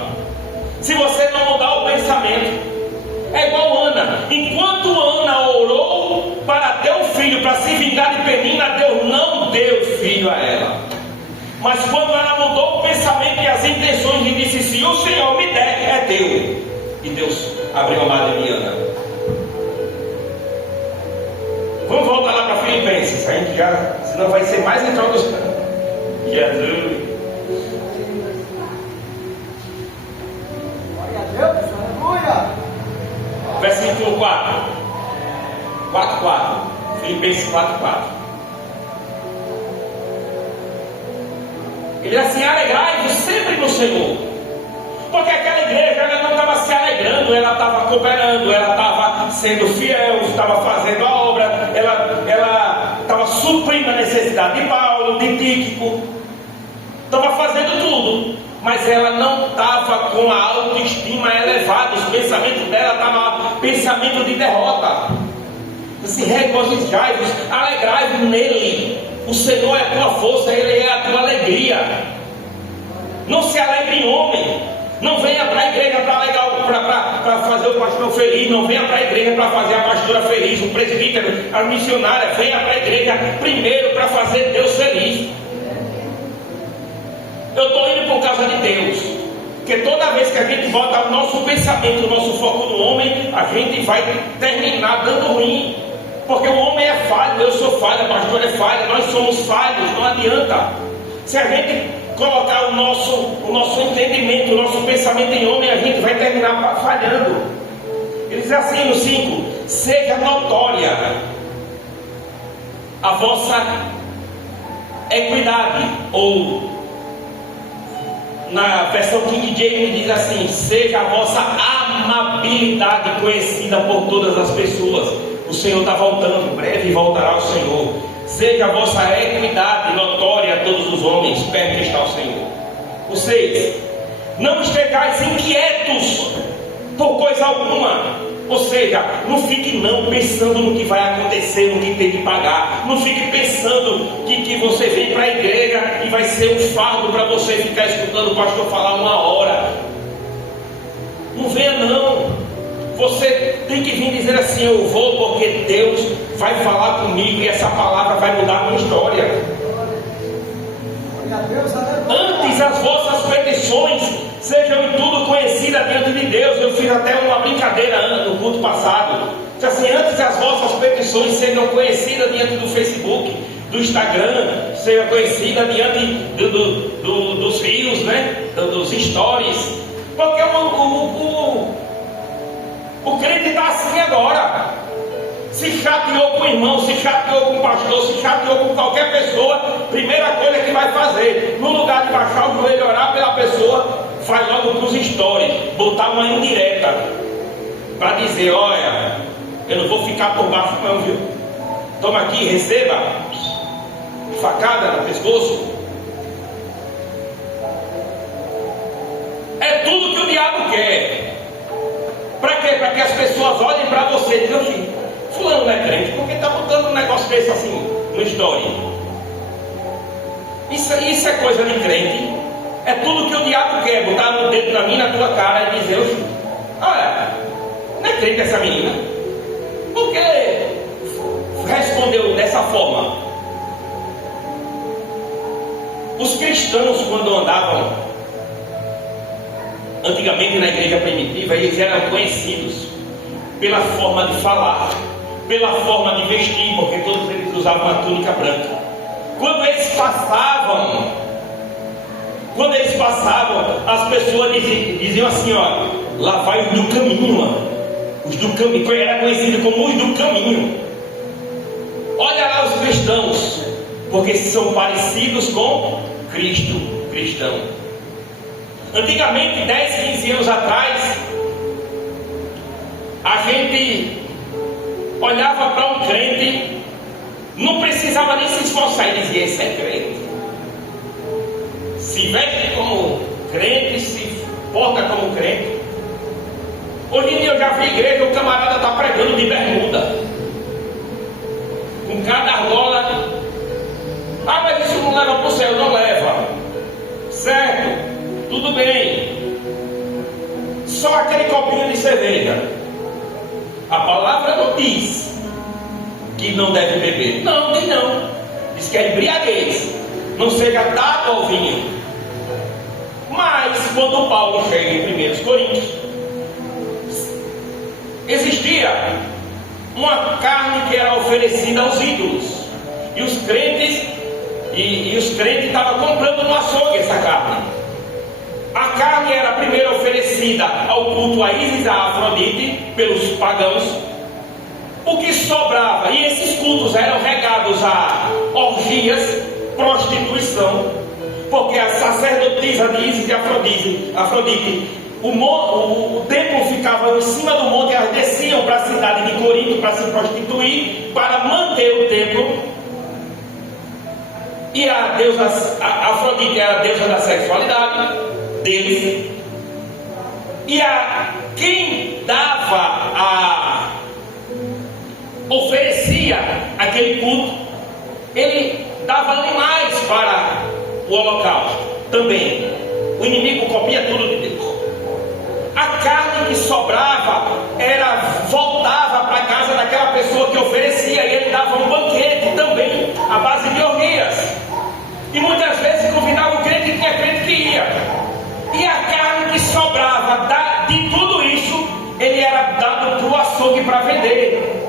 Se você não mudar o pensamento, é igual Ana. Enquanto Ana orou para ter um filho, para se vingar de Penina, Deus não deu filho a ela. Mas quando ela mudou o pensamento e as intenções e disse: se o Senhor me der, é teu. E Deus abriu a madre de Ana. Vamos voltar lá para Filipenses. A gente já, senão vai ser mais introdução. Jesus. Versículo 4. 4:4. Filipenses 4:4. Ele diz assim: alegrai-vos sempre no Senhor. Porque aquela igreja, ela não estava se alegrando, ela estava cooperando, ela estava sendo fiel, estava fazendo a obra, ela estava suprindo a necessidade de Paulo, de Tíquico, estava fazendo tudo, mas ela não estava com a autoestima elevada, os pensamentos dela estavam pensamento de derrota. Assim: regozijai-vos, alegrai-vos nele. O Senhor é a tua força, Ele é a tua alegria. Não se alegre em homem. Não venha para a igreja para fazer o pastor feliz. Não venha para a igreja para fazer a pastora feliz, o presbítero, a missionária. Venha para a igreja primeiro para fazer Deus feliz. Eu estou indo por causa de Deus. Porque toda vez que a gente bota o nosso pensamento, o nosso foco no homem, a gente vai terminar dando ruim. Porque o homem é falho, eu sou falho, a pastora é falha, nós somos falhos, não adianta. Se a gente colocar o nosso entendimento, o nosso pensamento em homem, a gente vai terminar falhando. Ele diz assim no 5: seja notória a vossa equidade, ou na versão King James diz assim: seja a vossa amabilidade conhecida por todas as pessoas. O Senhor está voltando, breve voltará o Senhor. Seja a vossa equidade notória a todos os homens, perto está o Senhor. O 6: não estejais inquietos por coisa alguma. Ou seja, não fique não pensando no que vai acontecer, no que tem que pagar. Não fique pensando que você vem para a igreja e vai ser um fardo para você ficar escutando o pastor falar 1 hora. Não venha não. Você tem que vir dizer assim: eu vou porque Deus vai falar comigo e essa palavra vai mudar a minha história. Antes as vossas petições sejam em tudo conhecidas diante de Deus. Eu fiz até uma brincadeira no culto passado. Disse assim: antes as vossas petições sejam conhecidas diante do Facebook, do Instagram, sejam conhecidas diante dos rios, né? Dos stories. Porque o crente está assim agora. Se chateou com o irmão, se chateou com o pastor, se chateou com qualquer pessoa, primeira coisa que vai fazer, no lugar de baixar o joelho e orar pela pessoa, vai logo para os stories, botar uma indireta, para dizer: olha, eu não vou ficar por baixo não, viu? Toma aqui, receba, facada no pescoço. É tudo que o diabo quer. Para quê? Para que as pessoas olhem para você e digam assim: fulano não é crente, porque está botando um negócio desse assim no story. Isso é coisa de crente. É tudo que o diabo quer, botar o dedo na minha, na tua cara e dizer: olha, não é crente essa menina. Por que respondeu dessa forma? Os cristãos, quando andavam antigamente na igreja primitiva, eles eram conhecidos pela forma de falar, pela forma de vestir, porque todos eles usavam uma túnica branca. Quando eles passavam, as pessoas diziam assim: ó, lá vai os do caminho, os do caminho, era conhecido como os do caminho. Olha lá os cristãos, porque são parecidos com Cristo, cristão. Antigamente, 10, 15 anos atrás, a gente olhava para um crente, não precisava nem se esforçar e dizia: esse é crente. Se veste como crente, se porta como crente. Hoje em dia eu já vi igreja, o camarada está pregando de bermuda, com cada argola. Ah, mas isso não leva para o céu. Não leva. Certo, tudo bem. Só aquele copinho de cerveja. A palavra não diz que não deve beber. Não, diz não. Diz que é embriaguez, não seja dado ao vinho. Mas quando Paulo chega em 1 Coríntios, existia uma carne que era oferecida aos ídolos, e os crentes estavam comprando no açougue essa carne. A carne era primeiro oferecida ao culto a Ísis, a Afrodite, pelos pagãos. O que sobrava, e esses cultos eram regados a orgias, prostituição, porque a sacerdotisa de Ísis e Afrodite, o templo ficava em cima do monte, e elas desciam para a cidade de Corinto para se prostituir, para manter o templo. E a Afrodite era a deusa da sexualidade deles. E quem oferecia aquele culto, ele dava animais para o holocausto também. O inimigo copia tudo de Deus. A carne que sobrava voltava para a casa daquela pessoa que oferecia, e ele dava um banquete também, à base de orgias. E muitas vezes convidava o crente, e tinha crente que ia. E a carne que sobrava de tudo isso, ele era dado para o açougue para vender.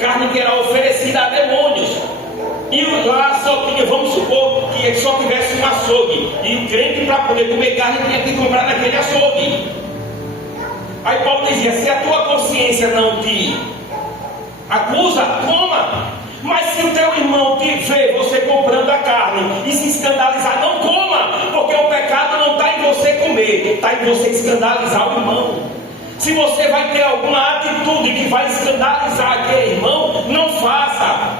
Carne que era oferecida a demônios. E lá só tinha, vamos supor que só tivesse um açougue, e o crente, para poder comer carne, tinha que comprar naquele açougue. Aí Paulo dizia: se a tua consciência não te acusa, coma. Mas se o teu irmão te vê você comprando a carne e se escandalizar, não coma, porque o pecado não está em você comer, está em você escandalizar o irmão. Se você vai ter alguma atitude que vai escandalizar aquele irmão, não faça.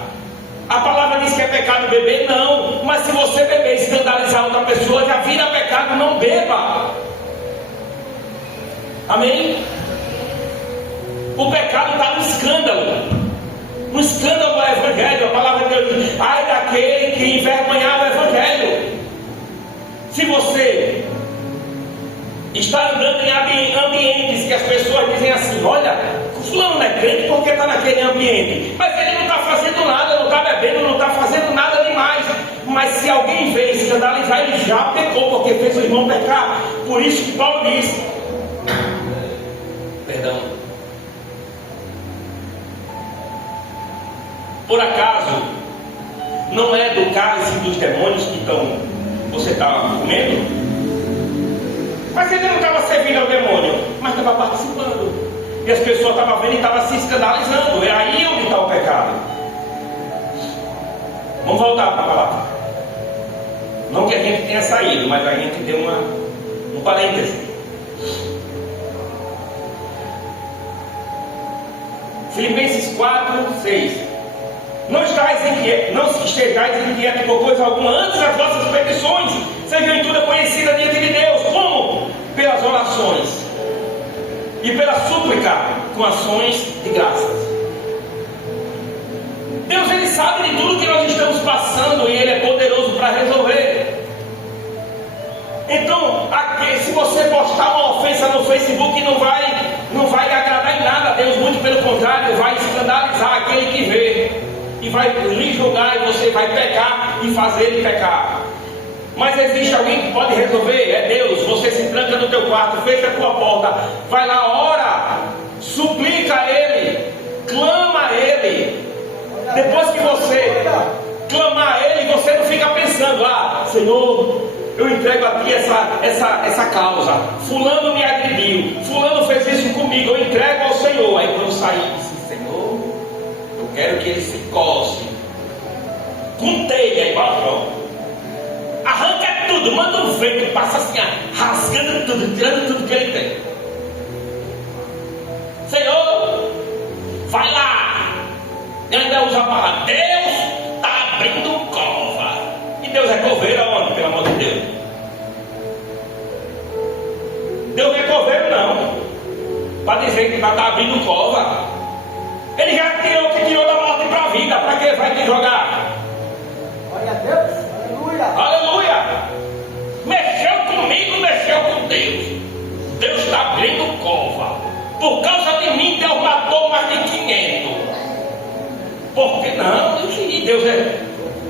A palavra diz que é pecado beber, não. Mas se você beber e escandalizar outra pessoa, já vira pecado, não beba. Amém? O pecado está no escândalo. No escândalo do Evangelho. A palavra de Deus diz: ai daquele que envergonhar o Evangelho. Se você está andando em ambientes que as pessoas dizem assim: olha, o fulano não é crente porque está naquele ambiente, mas ele não está fazendo nada, não está bebendo, não está fazendo nada demais. Mas se alguém vê escandalizar, ele já pecou, porque fez o irmão pecar. Por isso que Paulo diz: perdão, por acaso não é do cálice dos demônios que você está comendo? Mas ele não estava servindo ao demônio, mas estava participando. E as pessoas estavam vendo e estavam se escandalizando. É aí onde está o pecado. Vamos voltar para a palavra. Não que a gente tenha saído, mas a gente deu um parêntese. Filipenses 4:6. Não estejais inquietos por coisa alguma, antes as vossas petições sejam em tudo conhecidas diante de Deus. Como? Pelas orações e pela súplica com ações de graças. Deus, Ele sabe de tudo que nós estamos passando e Ele é poderoso para resolver. Então, se você postar uma ofensa no Facebook, não vai agradar em nada a Deus, muito pelo contrário, vai escandalizar aquele que vê e vai lhe julgar, e você vai pecar e fazer ele pecar. Mas existe alguém que pode resolver? É Deus. Você se tranca no teu quarto, fecha a tua porta, vai lá, ora, suplica a Ele, clama a Ele. Depois que você clamar a Ele, você não fica pensando: ah, Senhor, eu entrego a Ti essa causa, fulano me agrediu, fulano fez isso comigo, eu entrego ao Senhor. Aí quando sair, disse: Senhor, eu quero que ele se coce com telha igual pronto. Arranca tudo, manda um vento, passa assim, rasgando tudo, tirando tudo que ele tem. Senhor, vai lá. E ainda usa a palavra: Deus está abrindo cova. E Deus é coveiro aonde, pelo amor de Deus? Deus não é coveiro não, para dizer que está abrindo cova. Ele já tirou da morte para a vida. Para que vai te jogar? Glória a Deus. Aleluia! Mexeu comigo, mexeu com Deus. Deus está abrindo cova. Por causa de mim, Deus matou mais de 500. Por que não? Deus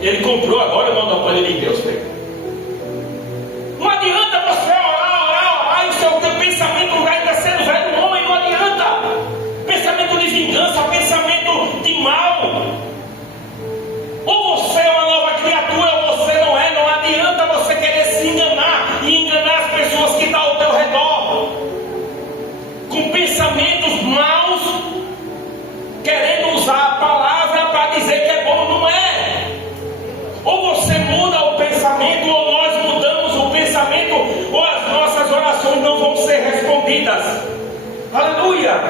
Ele comprou agora o monopólio de Deus. Não adianta você orar, e o seu pensamento vai estar sendo velho homem. Não adianta. Pensamento de vingança, pensamento de mal. Ou você é uma nova criatura, ou você não é. Não adianta você querer se enganar e enganar as pessoas que estão ao teu redor com pensamentos maus, querendo usar a palavra para dizer que é bom. Não é. Ou você muda o pensamento, ou nós mudamos o pensamento, ou as nossas orações não vão ser respondidas. Aleluia!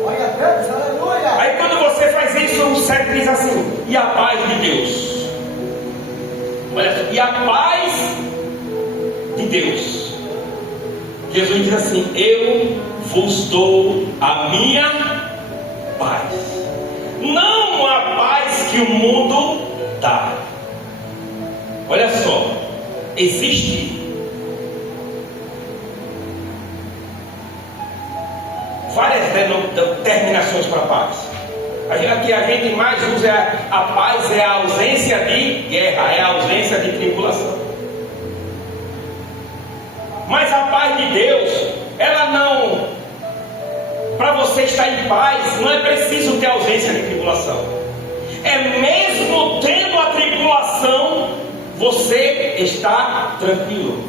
Glória a Deus, aleluia! Aí quando você faz isso, o 7 diz assim: e a paz de Deus. Olha, e a paz de Deus. Jesus diz assim: eu vos dou a minha paz. Não a paz que o mundo dá. Olha só, existe várias terminações para a paz. Aqui a gente mais usa a paz, é a ausência de guerra, é a ausência de tribulação. Mas a paz de Deus, ela não, para você estar em paz, não é preciso ter ausência de tribulação. É mesmo tendo a tribulação, você está tranquilo.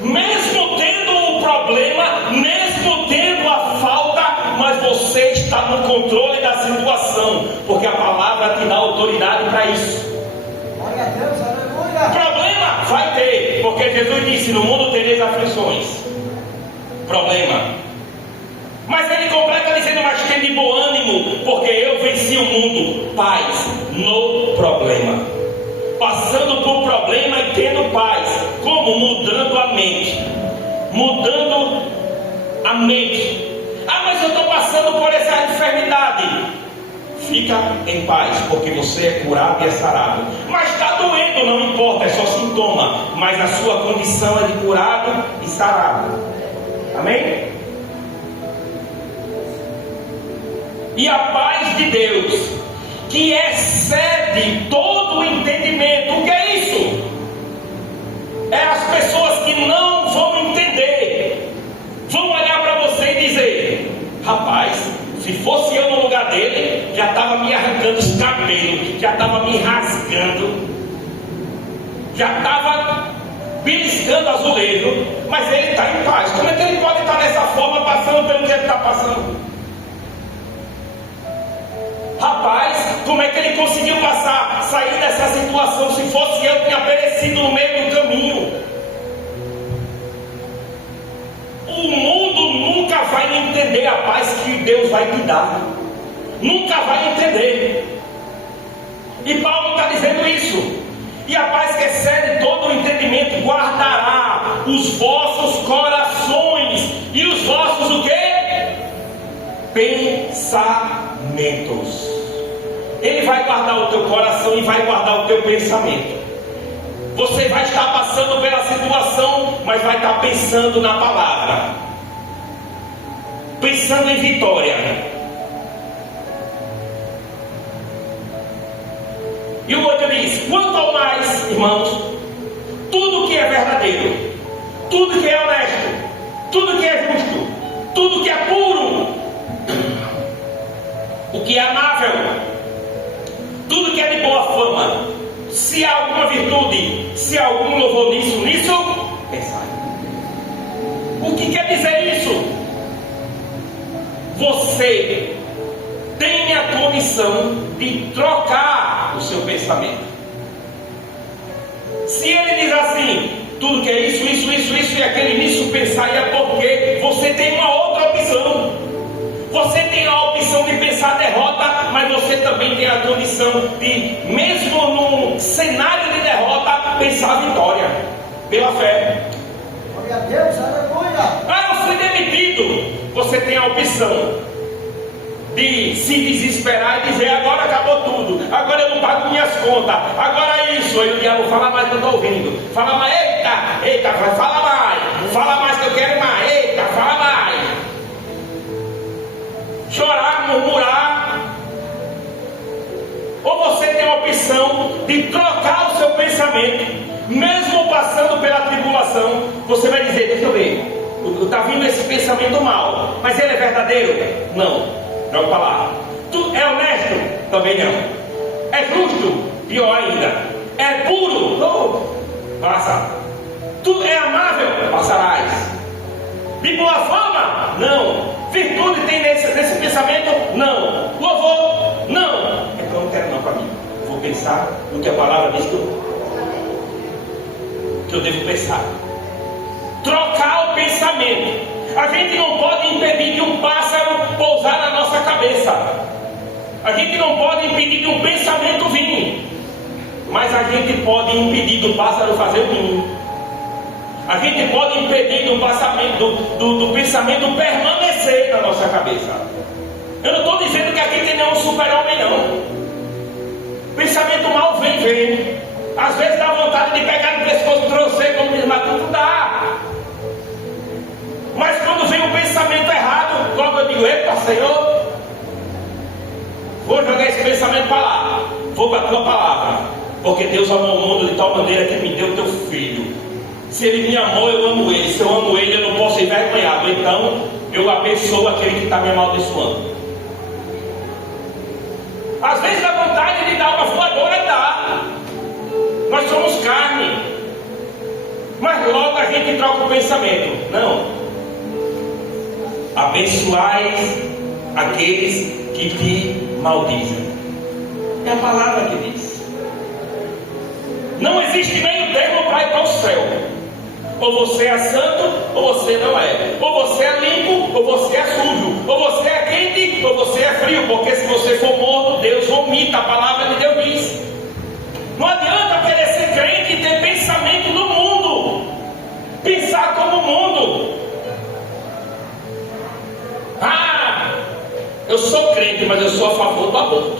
Mesmo tendo o problema, mesmo tendo a falta, mas você está no controle da situação, porque a palavra te dá autoridade para isso. Glória a Deus, aleluia! Problema vai ter, porque Jesus disse: no mundo tereis aflições. Problema. Mas ele completa dizendo: mas tende bom ânimo, porque eu venci o mundo. Paz no problema. Passando por problema e tendo paz. Como? Mudando a mente. Mudando a mente. Ah, mas eu estou passando por essa enfermidade. Fica em paz, porque você é curado e é sarado. Mas está doendo, não importa, é só sintoma. Mas a sua condição é de curado e sarado. Amém? E a paz de Deus, que excede todo o entendimento. O que é isso? É as pessoas que não vão entender, vão olhar para você e dizer: rapaz, se fosse eu no lugar dele, já estava me arrancando os cabelos, já estava me rasgando, já estava beliscando azulejo, mas ele está em paz. Como é que ele pode estar dessa forma, passando pelo que ele está passando? Rapaz, como é que ele conseguiu sair dessa situação? Se fosse eu, tinha perecido no meio do caminho. O mundo nunca vai entender a paz que Deus vai te dar. Nunca vai entender. E Paulo está dizendo isso. E a paz que excede todo o entendimento guardará os vossos corações e os vossos o quê? Pensamentos. Ele vai guardar o teu coração e vai guardar o teu pensamento. Você vai estar passando pela situação, mas vai estar pensando na palavra, pensando em vitória. E o outro diz: quanto ao mais, irmãos, tudo que é verdadeiro, tudo que é honesto, tudo que é justo, tudo que é puro, o que é amável, tudo que é de boa fama, se há alguma virtude, se há algum louvor nisso, pensai. O que quer dizer isso? Você tem a condição de trocar o seu pensamento. Se ele diz assim: tudo que é isso e aquele nisso pensar, é porque você tem uma outra opção. Você tem a opção de pensar derrota, mas você também tem a condição de, mesmo num cenário de derrota, pensar vitória, pela fé. Glória a Deus, aleluia. Ah, eu fui demitido. Você tem a opção de se desesperar e dizer: agora acabou tudo, agora eu não pago minhas contas, agora isso. Aí o diabo fala mais que eu estou ouvindo. Fala mais, eita, fala mais que eu quero mais, eita, fala mais. Chorar, murmurar. Ou você tem a opção de trocar o seu pensamento, mesmo passando pela tribulação. Você vai dizer: deixa eu ver, está vindo esse pensamento mal, mas ele é verdadeiro? Não, joga para lá. Tu é honesto? Também não. É justo? Pior ainda. É puro? Não, passa. Tu é amável? Passarás. De boa fama? Não. Virtude tem nesse pensamento? Não. Louvor? Não. Então não quero não para mim. Vou pensar no que a palavra diz que eu devo pensar. Trocar o pensamento. A gente não pode impedir que um pássaro pousar na nossa cabeça. A gente não pode impedir que um pensamento vinha. Mas a gente pode impedir do pássaro fazer o ninho. A gente pode impedir do pensamento permanecer na nossa cabeça. Eu não estou dizendo que aqui tem nenhum super-homem, não. Pensamento mal vem. Às vezes dá vontade de pegar no pescoço e trouxer, como diz Mateus, não dá. Mas quando vem um pensamento errado, logo eu digo: epa, Senhor, vou jogar esse pensamento para lá, vou para a tua palavra, porque Deus amou o mundo de tal maneira que me deu o teu filho. Se ele me amou, eu amo ele. Se eu amo ele, eu não posso ser envergonhado. Então eu abençoo aquele que está me amaldiçoando. Às vezes dá vontade de dar uma voadora, dá. Nós somos carne. Mas logo a gente troca o pensamento. Não. Abençoais aqueles que te maldizem. É a palavra que diz. Não existe meio termo para ir para o céu. Ou você é santo, ou você não é. Ou você é limpo, ou você é sujo. Ou você é quente, ou você é frio. Porque se você for morto, Deus vomita. A palavra de Deus diz. Não adianta querer ser crente e ter pensamento do mundo. Pensar como o mundo. Ah, sou crente, mas eu sou a favor do aborto.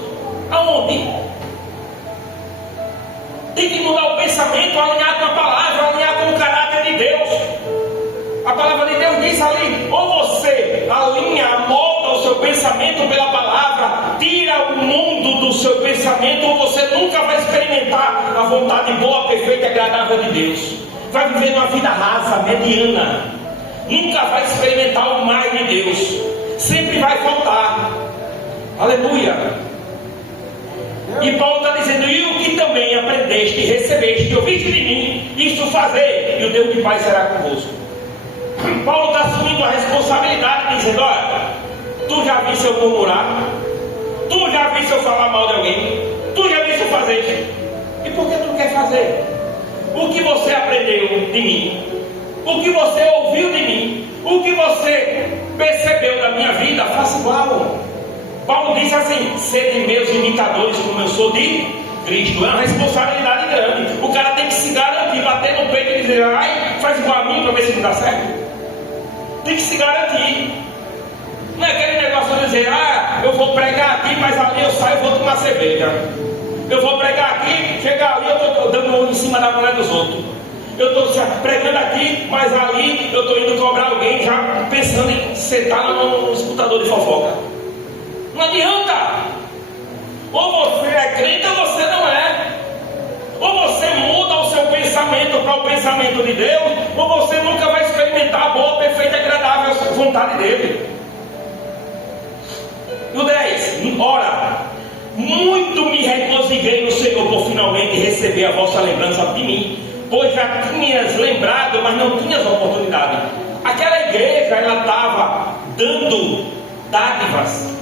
Aonde? Tem que mudar o pensamento, alinhar com a palavra, alinhar com o caráter de Deus. A palavra de Deus diz ali: ou você alinha, molda o seu pensamento pela palavra, tira o mundo do seu pensamento, ou você nunca vai experimentar a vontade boa, perfeita e agradável de Deus. Vai viver uma vida rasa, mediana. Nunca vai experimentar o mais de Deus. Sempre vai faltar. Aleluia. E Paulo está dizendo: e o que também aprendeste e recebeste e ouviste de mim, isso fazer, e o Deus de paz será convosco. Paulo está assumindo a responsabilidade, dizendo: olha, tu já viste eu murmurar, tu já viste eu falar mal de alguém, tu já viste eu fazer isso, e por que tu não quer fazer? O que você aprendeu de mim, o que você ouviu de mim, o que você percebeu da minha vida, faça igual. Paulo diz assim: sede meus imitadores como eu sou de Cristo. É uma responsabilidade grande. O cara tem que se garantir, bater no peito e dizer: ai, faz igual a mim para ver se não dá certo. Tem que se garantir. Não é aquele negócio de dizer: ah, eu vou pregar aqui, mas ali eu saio e vou tomar cerveja. Eu vou pregar aqui, chegar ali eu estou dando em cima da mulher dos outros. Eu estou pregando aqui, mas ali eu estou indo cobrar alguém, já pensando em sentar lá no escutador de fofoca. Não adianta. Ou você é crente ou você não é. Ou você muda o seu pensamento para o pensamento de Deus, ou você nunca vai experimentar a boa, perfeita e agradável vontade dele. E o 10: ora, muito me regozijei no Senhor por finalmente receber a vossa lembrança de mim, pois já tinhas lembrado, mas não tinhas oportunidade. Aquela igreja, ela estava dando dádivas,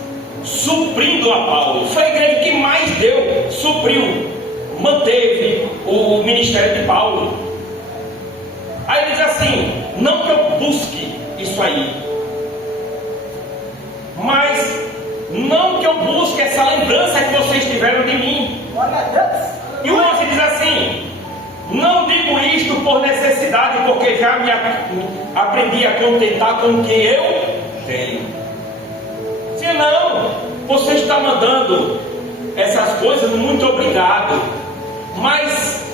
suprindo a Paulo. Foi a igreja que mais deu, supriu, manteve o ministério de Paulo. Aí ele diz assim: não que eu busque isso aí, mas não que eu busque essa lembrança que vocês tiveram de mim. E o 11 diz assim: não digo isto por necessidade, porque já me aprendi a contentar com o que eu tenho. Se não, você está mandando essas coisas, muito obrigado, mas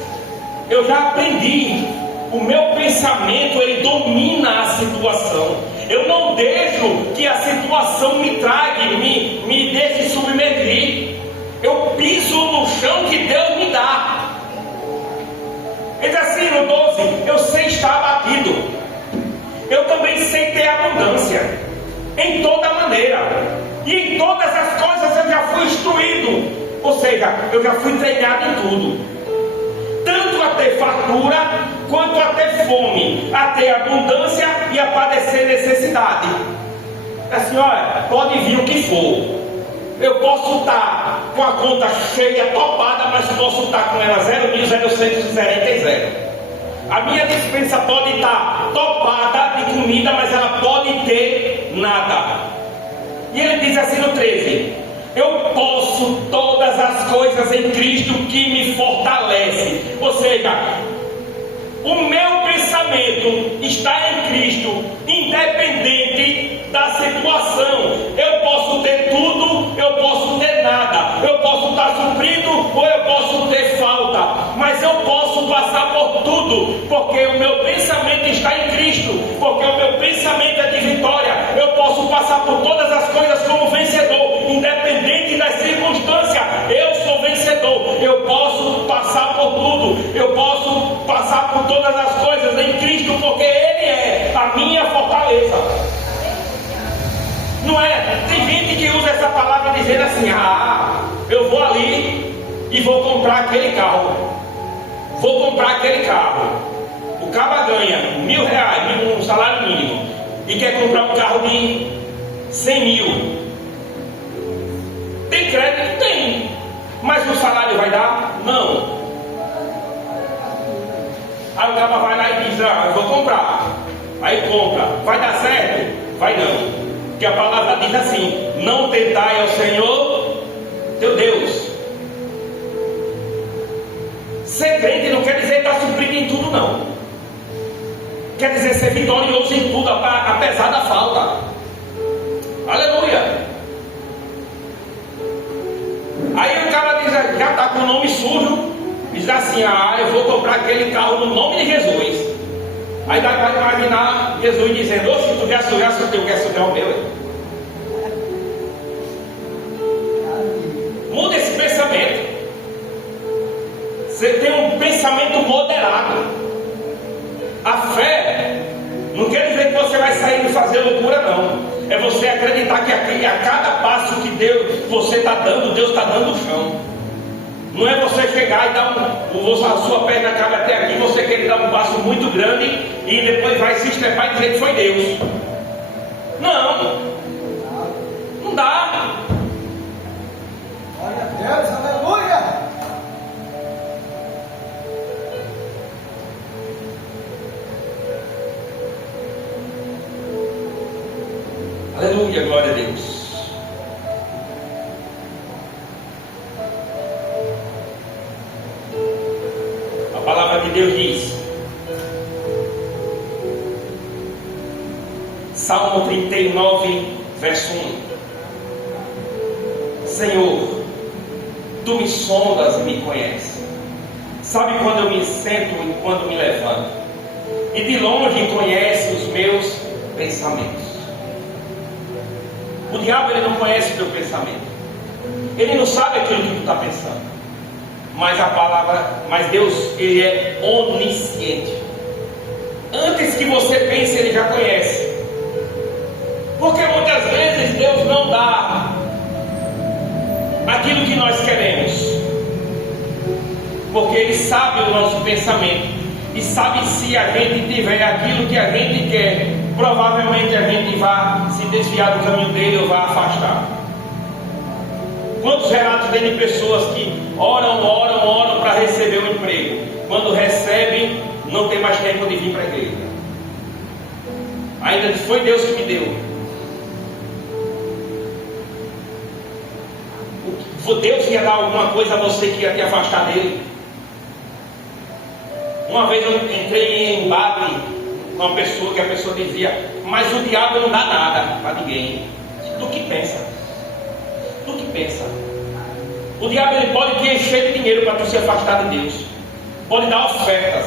eu já aprendi. O meu pensamento, ele domina a situação. Eu não deixo que a situação me trague, me deixe submergir. Eu piso no chão que Deus me dá. Ele diz assim no 12: eu sei estar abatido, eu também sei ter abundância em toda maneira, e em todas as coisas eu já fui instruído, ou seja, eu já fui treinado em tudo, tanto a ter fartura, quanto a ter fome, a ter abundância e a padecer necessidade. Assim, olha, pode vir o que for, eu posso estar com a conta cheia, topada, mas posso estar com ela 0.000. A minha despensa pode estar topada de comida, mas ela pode ter nada. E ele diz assim no 13: eu posso todas as coisas em Cristo que me fortalece. Ou seja, o meu pensamento está em Cristo, independente da situação. Eu posso ter tudo, eu posso ter nada, eu posso estar suprido ou eu posso ter falta, mas eu posso passar por tudo, porque o meu pensamento está em Cristo, porque o meu pensamento é de vitória. Eu posso passar por todas as coisas como vencedor, independente das circunstâncias. Eu sou vencedor, eu posso passar por tudo, eu posso passar por todas as coisas em Cristo, porque Ele é a minha fortaleza. Não é? Tem gente que usa essa palavra dizendo assim: ah, eu vou ali e vou comprar aquele carro, vou comprar aquele carro. O cara ganha R$1.000, um salário mínimo, e quer comprar um carro de 100 mil. Tem crédito? Tem, mas o salário vai dar? Não. Aí o cara vai lá e diz: ah, eu vou comprar. Aí compra. Vai dar certo? Vai não. Porque a palavra diz assim: não tentai ao Senhor teu Deus. Ser crente não quer dizer estar suprido em tudo, não. Quer dizer ser vitorioso em tudo, apesar da falta. Aleluia. com o nome sujo, diz assim: ah, eu vou comprar aquele carro no nome de Jesus. Aí dá para imaginar Jesus dizendo: ô, se tu quer sujar o teu, quer sujar o meu. Muda esse pensamento. Você tem um pensamento moderado. A fé não quer dizer que você vai sair e fazer loucura, não. É você acreditar que a cada passo que você está dando, Deus está dando o chão. Não é você chegar e dar a sua perna cabe até aqui, você quer dar um passo muito grande e depois vai se estrepar e dizer que foi Deus. Não. Não dá. Glória a Deus, aleluia. Aleluia, glória a Deus. A palavra de Deus diz, Salmo 39, verso 1: Senhor, tu me sondas e me conheces, sabe quando eu me sento e quando me levanto, e de longe conhece os meus pensamentos. O diabo, ele não conhece o teu pensamento, ele não sabe aquilo que tu está pensando, mas Deus, ele é onisciente. Antes que você pense, ele já conhece. Porque muitas vezes Deus não dá aquilo que nós queremos, porque ele sabe o nosso pensamento e sabe se a gente tiver aquilo que a gente quer, provavelmente a gente vai se desviar do caminho dele ou vai afastar. Quantos relatos tem de pessoas que oram para receber um emprego, quando recebem, não tem mais tempo de vir para a igreja. Ainda foi Deus que me deu. Deus ia dar alguma coisa a você que ia te afastar dele. Uma vez eu entrei em embate com uma pessoa, que a pessoa dizia: mas o diabo não dá nada para ninguém. Tu que pensa? Tu que pensa? O diabo, ele pode te encher de dinheiro para tu se afastar de Deus, pode dar ofertas.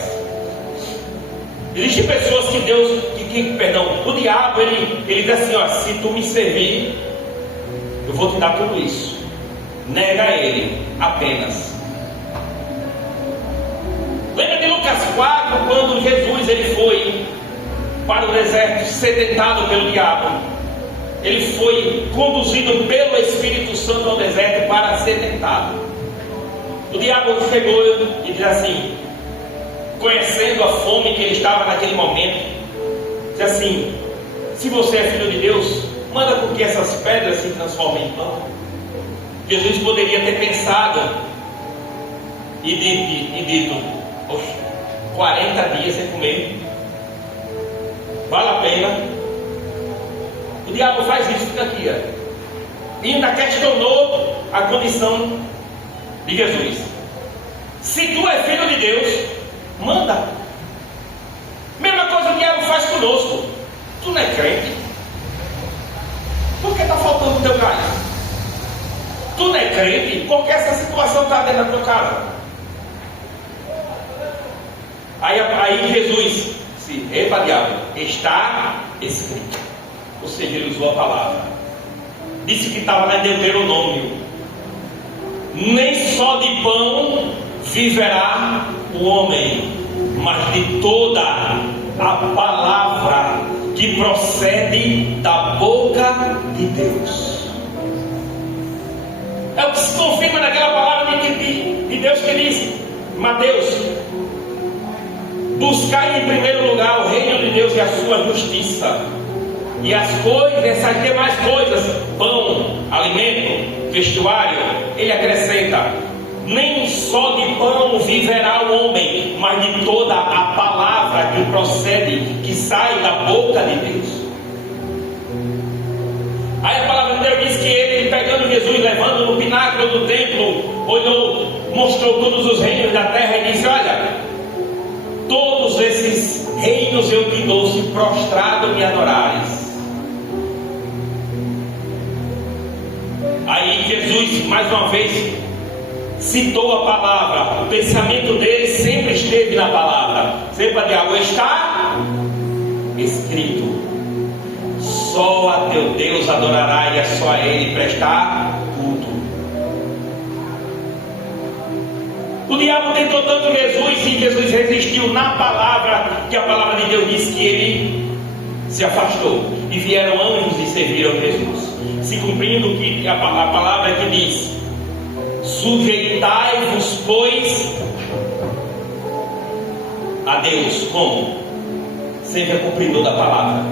Existem pessoas que Deus, o diabo, ele diz assim: ó, se tu me servir, eu vou te dar tudo isso. Nega ele apenas. Lembra de Lucas 4, quando Jesus ele foi para o deserto ser tentado pelo diabo? Ele foi conduzido pelo Espírito Santo ao deserto para ser tentado. O diabo chegou e disse assim, conhecendo a fome que ele estava naquele momento, disse assim: se você é filho de Deus, manda com que essas pedras se transformem em pão. Jesus poderia ter pensado e dito: poxa, 40 dias sem comer, vale a pena? O diabo faz isso, fica aqui, ó. E ainda questionou a condição de Jesus. Se tu é filho de Deus, manda. Mesma coisa o diabo faz conosco. Tu não é crente? Por que está faltando o teu gás? Tu não é crente? Porque essa situação está dentro da tua casa. Aí Jesus disse: epa, diabo, está escrito. Ou seja, ele usou a palavra. Disse que estava lá em Deuteronômio: nem só de pão viverá o homem, mas de toda a palavra que procede da boca de Deus. É o que se confirma naquela palavra de Deus que diz, Mateus: buscai em primeiro lugar o reino de Deus e a sua justiça, e as coisas, essas demais coisas, pão, alimento, vestuário, ele acrescenta: nem só de pão viverá o homem, mas de toda a palavra que procede, que sai da boca de Deus. Aí a palavra de Deus diz que ele, pegando Jesus, levando no pináculo do templo, olhou, mostrou todos os reinos da terra e disse: olha, todos esses reinos eu te dou, se prostrado me adorares. Aí Jesus, mais uma vez, citou a palavra, o pensamento dele sempre esteve na palavra. Sempre de algo está escrito: só a teu Deus adorará e é só a Ele prestar culto. O diabo tentou tanto Jesus e Jesus resistiu na palavra, que a palavra de Deus diz que ele se afastou. E vieram anjos e serviram Jesus, se cumprindo que a palavra que diz: sujeitai-vos, pois, a Deus. Como? Seja cumpridor da palavra.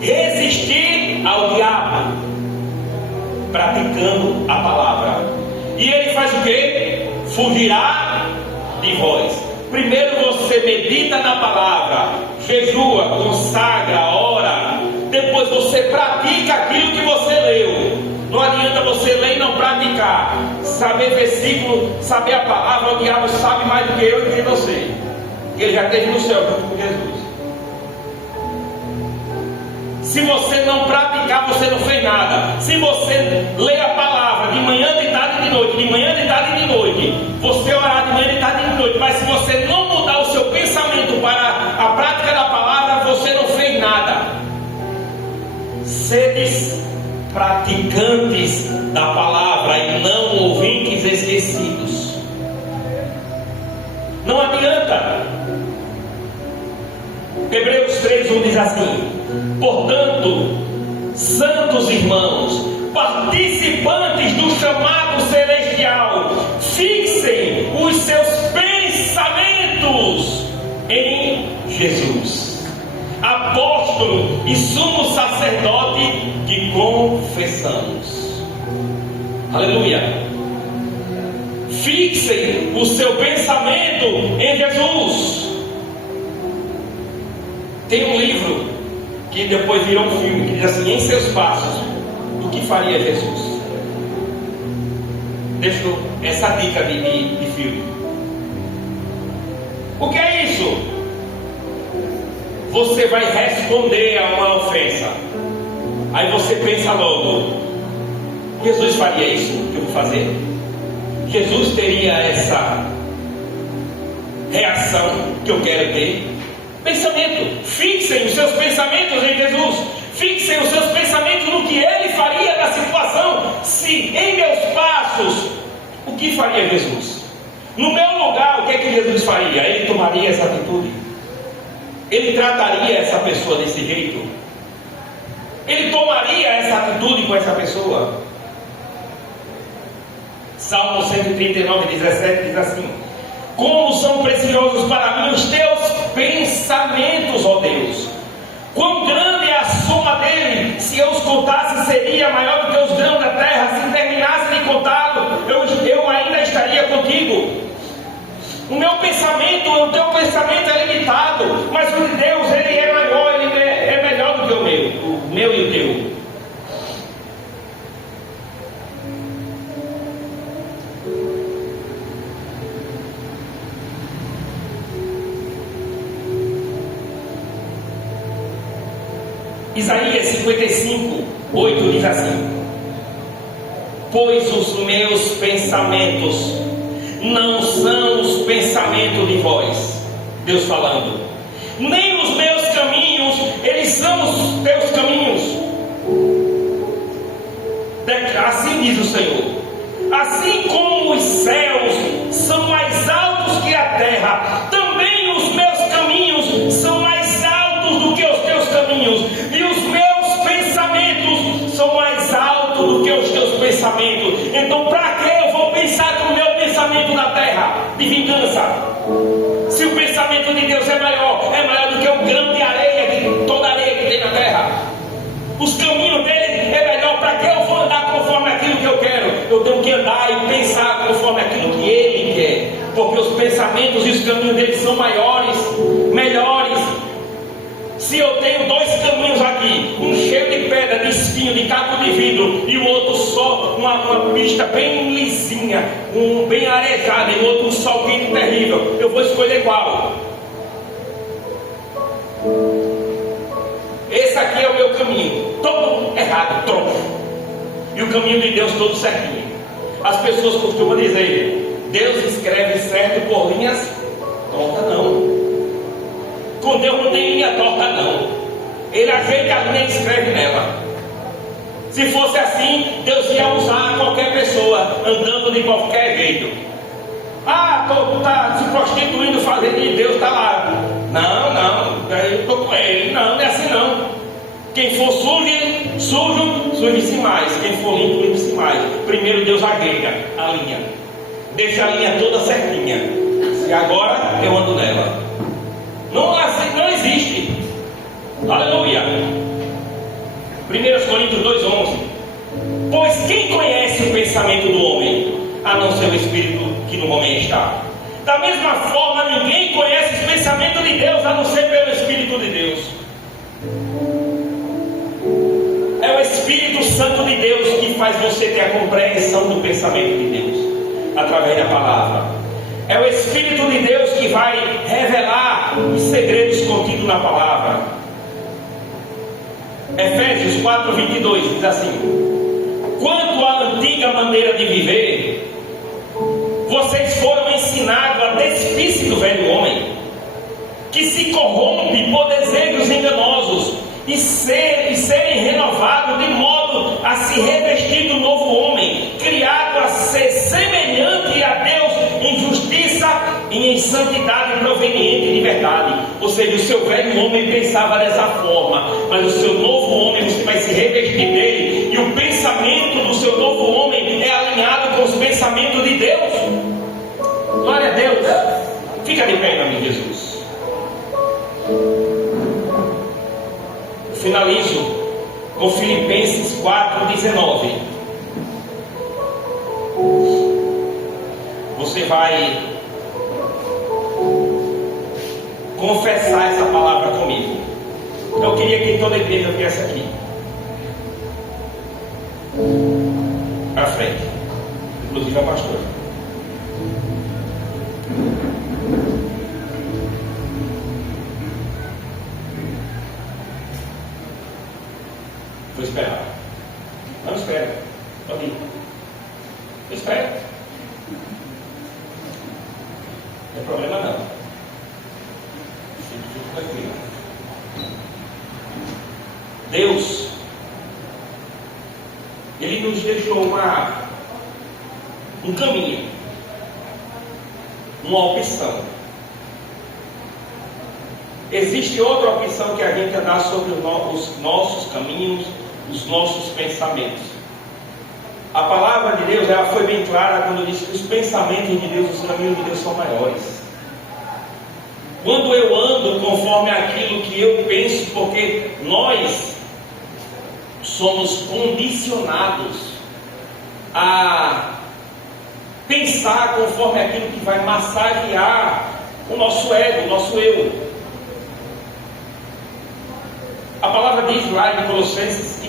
Resistir ao diabo, praticando a palavra. E ele faz o quê? Fugirá de vós. Primeiro você medita na palavra, jejua, consagra, ora. Depois você pratica aquilo que você leu. Não adianta você ler e não praticar. Saber versículo, saber a palavra, o diabo sabe mais do que eu e que você. Ele já esteve no céu junto com Jesus. Se você não praticar, você não fez nada. Se você ler a palavra de manhã, de tarde e de noite, de manhã, de tarde e de noite, você orar de manhã, de tarde e de noite, mas se você não mudar o seu pensamento para a prática da palavra, você não fez nada. Sedes praticantes da palavra e não ouvintes esquecidos. Não adianta. Hebreus 3:1 diz assim: portanto, santos irmãos, participantes do chamado celestial, fixem os seus pensamentos em Jesus, apóstolo e sumo sacerdote que confessamos. Aleluia. Fixem o seu pensamento em Jesus. Tem um livro que depois virou um filme que diz assim: em seus passos, o que faria Jesus? Deixo essa dica de filme. O que é isso? Você vai responder a uma ofensa. Aí você pensa logo: Jesus faria isso que eu vou fazer? Jesus teria essa reação que eu quero ter? Pensamento. Fixem os seus pensamentos em Jesus. Fixem os seus pensamentos no que Ele faria na situação. Se em meus passos, o que faria Jesus? No meu lugar, o que é que Jesus faria? Ele tomaria essa atitude? Ele trataria essa pessoa desse jeito? Ele tomaria essa atitude com essa pessoa? Salmo 139:17 diz assim: como são preciosos para mim os teus pensamentos, ó Deus! Quão grande é a soma dele! Se eu os contasse, seria maior do que os grãos da terra. Se terminasse de contá-lo, eu ainda estaria contigo. O meu pensamento, o teu pensamento é limitado, mas o de Deus, ele é maior, ele é melhor do que o meu e o teu. Isaías 55:8 diz assim: pois os meus pensamentos não são os pensamentos de vós, Deus falando, nem os meus caminhos, eles são os teus caminhos. Assim diz o Senhor: assim como os céus são mais altos que a terra, também os meus caminhos são mais altos do que os teus caminhos, e os meus pensamentos são mais altos do que os teus pensamentos. Então para que eu vou pensar com o meu pensamento na terra de vingança? Se o pensamento de Deus é maior do que o grão de areia, de toda a areia que tem na terra. Os caminhos dele é melhor. Para que eu vou andar conforme aquilo que eu quero? Eu tenho que andar e pensar conforme aquilo que ele quer, porque os pensamentos e os caminhos dele são maiores, melhores. Se eu tenho dois caminhos aqui, um cheio de pedra, de espinho, de caco de vidro, e o outro só uma pista bem lisinha, bem arejada, e o outro um sol quente terrível, eu vou escolher qual? Esse aqui é o meu caminho, todo errado, tronco, e o caminho de Deus todo certinho. As pessoas costumam dizer: Deus escreve certo por linhas tortas. Não. Com Deus não tem linha torta, não. Ele ajeita a linha e escreve nela. Se fosse assim, Deus ia usar qualquer pessoa andando de qualquer jeito. Tu está se prostituindo, fazendo, e Deus está lá. Não, eu estou com ele. Não é assim não. Quem for sujo, suje-se mais. Quem for limpo, limpe-se mais. Primeiro Deus ajeita a linha, deixa a linha toda certinha. E agora eu ando nela. Não existe. Aleluia. 1 Coríntios 2,11. Pois quem conhece o pensamento do homem, a não ser o Espírito que no homem está? Da mesma forma, ninguém conhece o pensamento de Deus, a não ser pelo Espírito de Deus. É o Espírito Santo de Deus que faz você ter a compreensão do pensamento de Deus, através da palavra. É o Espírito de Deus que vai revelar os segredos contidos na palavra. Efésios 4:22 diz assim: quanto à antiga maneira de viver, vocês foram ensinados a despir-se do velho homem, que se corrompe por desejos enganosos, e serem renovados de modo a se revestir do novo homem, criado a ser semelhante a Deus em justiça e em santidade proveniente de verdade. Ou seja, o seu velho homem pensava dessa forma, mas o seu novo homem, você vai se revestir dele, e o pensamento do seu novo homem é alinhado com os pensamentos de Deus. Glória a Deus. Fica de pé, meu amigo Jesus. Finalizo com Filipenses 4:19. Você vai confessar essa palavra comigo. Eu queria que toda a igreja viesse aqui para frente, inclusive a pastora. Vou esperar. Não espera. Pode ir. Espera. Não tem problema não. Fique tranquilo. Deus, Ele nos deixou um caminho, uma opção. Existe outra opção que a gente dá sobre os nossos caminhos, os nossos pensamentos. A palavra de Deus, ela foi bem clara quando diz que os pensamentos de Deus, os caminhos de Deus são maiores. Quando eu ando conforme aquilo que eu penso, porque nós somos condicionados a pensar conforme aquilo que vai massagear o nosso ego, o nosso eu. A palavra diz lá em Colossenses que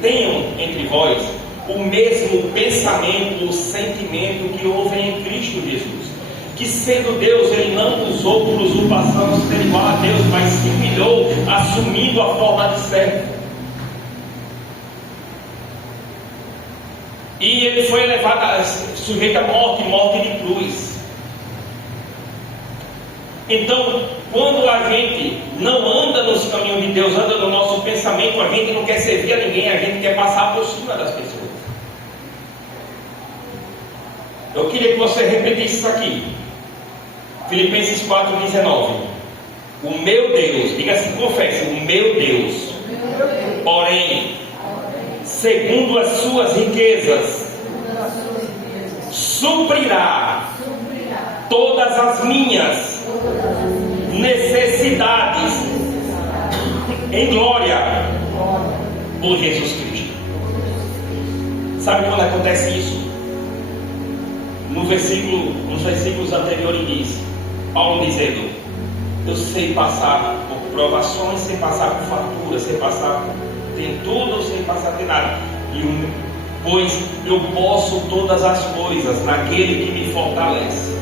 tenham entre vós o mesmo pensamento, o sentimento que houve em Cristo Jesus, que sendo Deus, Ele não usou por usurpação ser igual a Deus, mas se humilhou, assumindo a forma de servo. E Ele foi elevado, sujeito à morte de cruz. Então, quando a gente não anda nos caminhos de Deus, anda no nosso pensamento, a gente não quer servir a ninguém, a gente quer passar por cima das pessoas. Eu queria que você repetisse isso aqui. Filipenses 4:19. O meu Deus, diga assim, confesse, o meu Deus, porém, segundo as suas riquezas, suprirá todas as minhas necessidades em glória por Jesus Cristo. Sabe quando acontece isso? Nos versículos anteriores diz Paulo dizendo: eu sei passar por provações, sei passar por farturas, sei passar tem tudo, sem passar por nada. Pois eu posso todas as coisas naquele que me fortalece.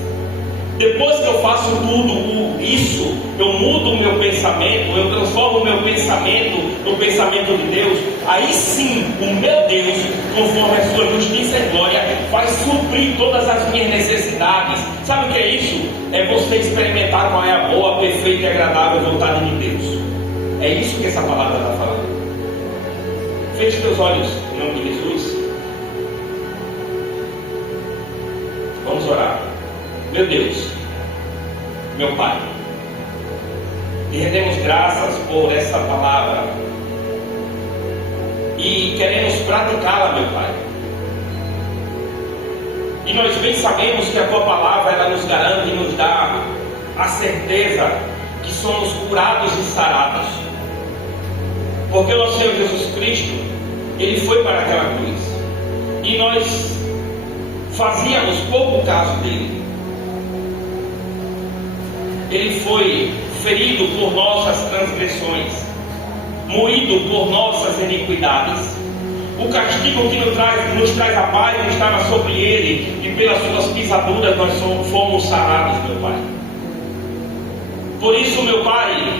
Depois que eu faço tudo isso, eu mudo o meu pensamento. pensamento, eu transformo o meu pensamento no pensamento de Deus, aí sim o meu Deus, conforme a sua justiça e glória, vai suprir todas as minhas necessidades. Sabe o que é isso? É você experimentar qual é a boa, perfeita e agradável vontade de Deus. É isso que essa palavra está falando. Feche teus olhos em nome de Jesus. Vamos orar. Meu Deus, meu Pai, e rendemos graças por essa palavra e queremos praticá-la, meu Pai. E nós bem sabemos que a Tua palavra, ela nos garante e nos dá a certeza que somos curados e sarados, porque o nosso Senhor Jesus Cristo, Ele foi para aquela cruz e nós fazíamos pouco caso dele. Ele foi ferido por nossas transgressões, moído por nossas iniquidades. O castigo que nos traz a paz estava sobre ele, e pelas suas pisaduras nós fomos sarados, meu Pai. Por isso, meu Pai,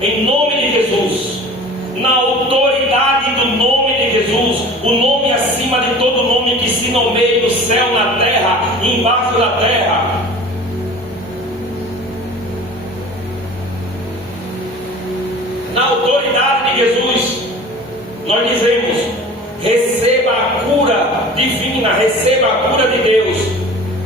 em nome de Jesus, na autoridade do nome de Jesus, o nome acima de todo nome que se nomeia no céu, na terra e embaixo da terra, na autoridade de Jesus, nós dizemos: receba a cura divina, receba a cura de Deus,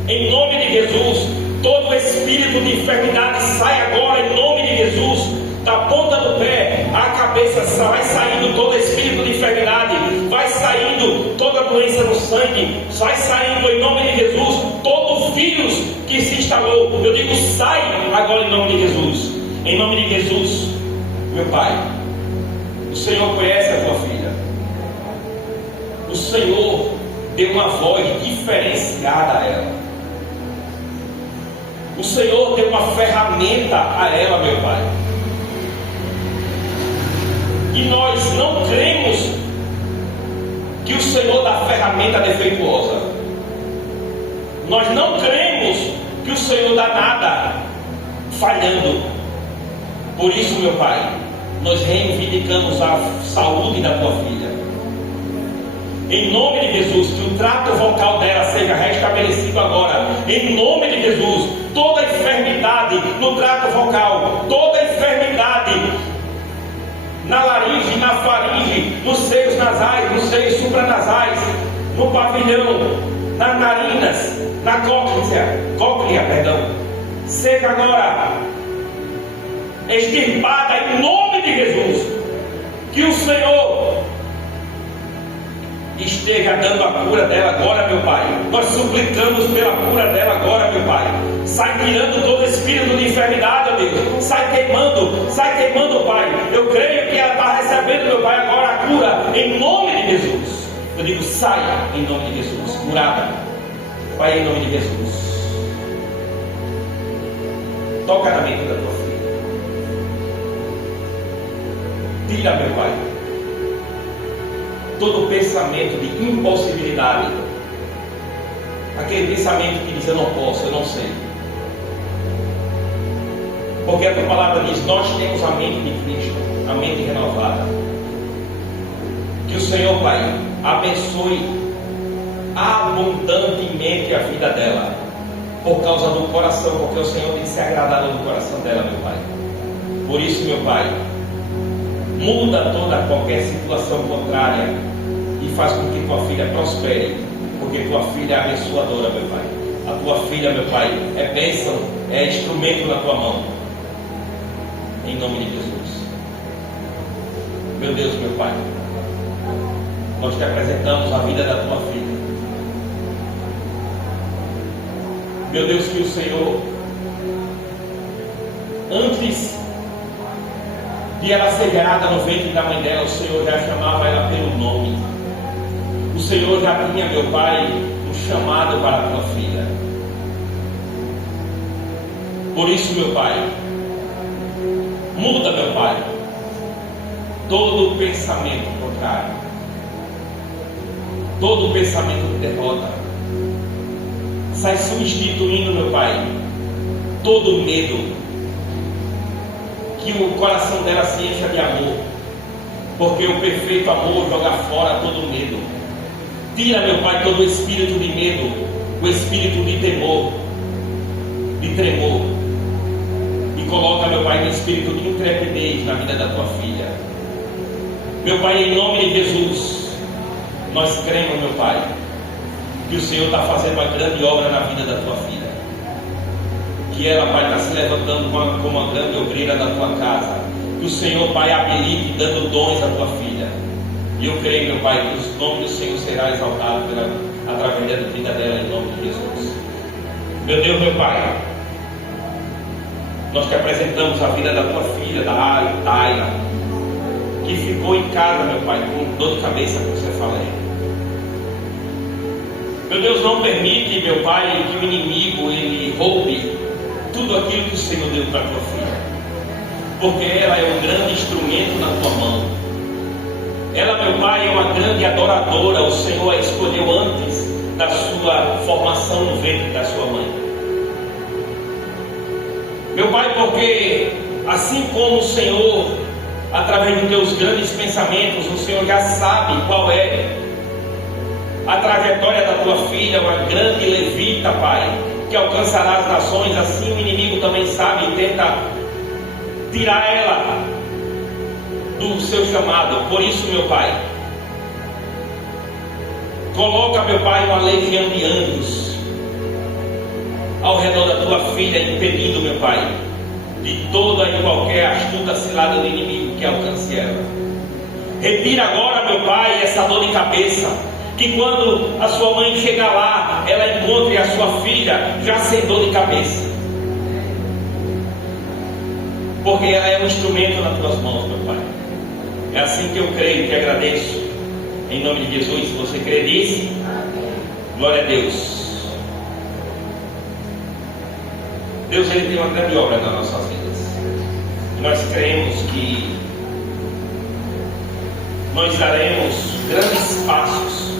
em nome de Jesus. Todo espírito de enfermidade sai agora, em nome de Jesus. Da ponta do pé à cabeça vai saindo todo espírito de enfermidade, vai saindo toda doença no sangue, vai saindo em nome de Jesus. Todo vírus que se instalou, eu digo, sai agora em nome de Jesus. Em nome de Jesus, meu Pai, o Senhor conhece a Tua filha. O Senhor deu uma voz diferenciada a ela. O Senhor deu uma ferramenta a ela, meu Pai. E nós não cremos que o Senhor dá ferramenta defeituosa. Nós não cremos que o Senhor dá nada falhando. Por isso, meu Pai, nós reivindicamos a saúde da Tua filha. Em nome de Jesus, que o trato vocal dela seja restabelecido agora. Em nome de Jesus, toda enfermidade no trato vocal, toda enfermidade na laringe, na faringe, nos seios nasais, nos seios supranasais, no pavilhão, nas narinas, na cóclea, seja agora extirpada em nome de Jesus. Que o Senhor esteja dando a cura dela agora, meu Pai. Nós suplicamos pela cura dela agora, meu Pai. Sai tirando todo espírito de enfermidade, meu Deus. Sai queimando, Pai. Eu creio que ela está recebendo, meu Pai, agora a cura em nome de Jesus. Eu digo, saia em nome de Jesus, curada, Pai, em nome de Jesus. Toca na mente da Tua filha. Tira, meu Pai, todo pensamento de impossibilidade, aquele pensamento que diz: eu não posso, eu não sei. Porque a Tua palavra diz: nós temos a mente de Cristo, a mente renovada. Que o Senhor, Pai, abençoe abundantemente a vida dela, por causa do coração, porque o Senhor tem se agradado do coração dela, meu Pai. Por isso, meu Pai, muda qualquer situação contrária e faz com que Tua filha prospere, porque Tua filha é abençoadora, meu Pai. A Tua filha, meu Pai, é bênção, é instrumento na Tua mão. Em nome de Jesus. Meu Deus, meu Pai, nós Te apresentamos a vida da Tua filha. Meu Deus, que o Senhor, antes de ela ser gerada no ventre da mãe dela, o Senhor já chamava ela pelo nome. O Senhor já tinha, meu Pai, um chamado para a Tua filha. Por isso, meu Pai, muda, meu Pai, todo pensamento contrário, todo pensamento de derrota. Sai substituindo, meu Pai, todo medo, que o coração dela se encha de amor, porque o perfeito amor joga fora todo medo. Tira, meu Pai, todo o espírito de medo, o espírito de temor, de tremor, e coloca, meu Pai, o espírito de intrepidez na vida da tua filha. Meu Pai, em nome de Jesus, nós cremos, meu Pai, que o Senhor está fazendo uma grande obra na vida da tua filha, que ela, Pai, está se levantando como uma grande obreira da tua casa, que o Senhor, Pai, habilite dando dons à tua filha. E eu creio, meu Pai, que o nome do Senhor será exaltado através da vida dela, em nome de Jesus. Meu Deus, meu Pai, nós te apresentamos a vida da tua filha, da Tayla, que ficou em casa, meu Pai, com dor de cabeça, como você falou. Meu Deus, não permite, meu Pai, que o inimigo ele roube tudo aquilo que o Senhor deu para a tua filha, porque ela é um grande instrumento na tua mão. Ela, meu Pai, é uma grande adoradora. O Senhor a escolheu antes da sua formação no ventre da sua mãe. Meu Pai, porque assim como o Senhor, através dos teus grandes pensamentos, o Senhor já sabe qual é a trajetória da tua filha, uma grande levita, Pai, que alcançará as nações. Assim o inimigo também sabe e tenta tirar ela do seu chamado. Por isso, meu Pai, coloca, meu Pai, uma legião de anjos ao redor da tua filha, impedindo, meu Pai, de toda e qualquer astuta cilada do inimigo que alcance ela. Retira agora, meu Pai, essa dor de cabeça, que quando a sua mãe chegar lá, ela encontre a sua filha já sem dor de cabeça, porque ela é um instrumento nas tuas mãos, meu Pai. É assim que eu creio e te agradeço, em nome de Jesus. Se você crê nisso, glória a Deus. Deus, ele tem uma grande obra nas nossas vidas. Nós cremos que nós daremos grandes passos,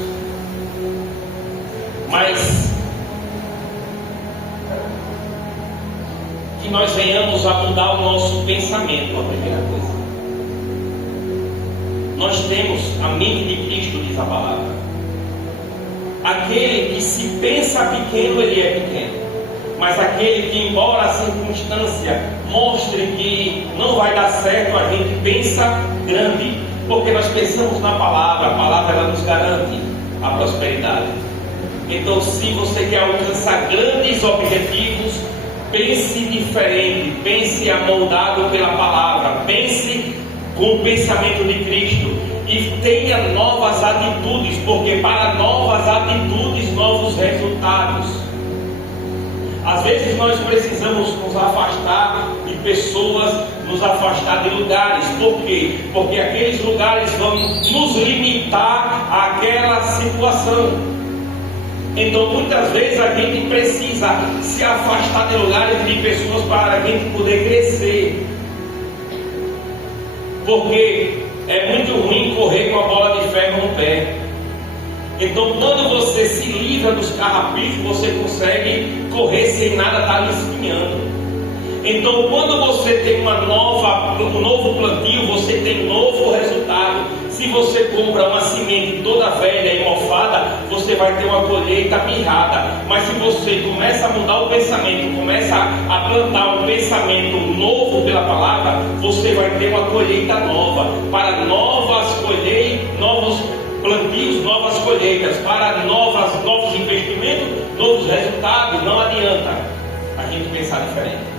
mas que nós venhamos a mudar o nosso pensamento, a primeira coisa. Nós temos a mente de Cristo, diz a palavra. Aquele que se pensa pequeno, ele é pequeno. Mas aquele que, embora a circunstância mostre que não vai dar certo, a gente pensa grande. Porque nós pensamos na palavra. A palavra, ela nos garante a prosperidade. Então, se você quer alcançar grandes objetivos, pense diferente. Pense amoldado pela palavra. Pense com o pensamento de Cristo e tenha novas atitudes, porque para novas atitudes, novos resultados. Às vezes nós precisamos nos afastar de pessoas, nos afastar de lugares. Por quê? Porque aqueles lugares vão nos limitar àquela situação. Então muitas vezes a gente precisa se afastar de lugares, de pessoas, para a gente poder crescer. Porque é muito ruim correr com a bola de ferro no pé. Então, quando você se livra dos carrapichos, você consegue correr sem nada estar lhe espinhando. Então, quando você tem um novo plantio, você tem um novo resultado. Se você compra uma semente toda velha e mofada, você vai ter uma colheita mirrada. Mas se você começa a mudar o pensamento, começa a plantar um pensamento novo pela palavra, você vai ter uma colheita nova, para novas colheitas, novos plantios, novas colheitas, para novos investimentos, novos resultados. Não adianta a gente pensar diferente.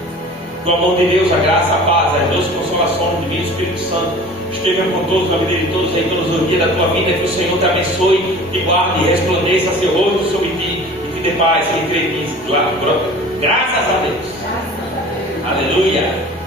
Do amor de Deus, a graça, a paz, as duas consolações do Divino Espírito Santo estejam com todos, na vida de todos, em todos os dias da tua vida. Que o Senhor te abençoe, te guarde e resplandeça seu rosto sobre ti e te dê paz. Em crê nisso. Graças a Deus. Aleluia.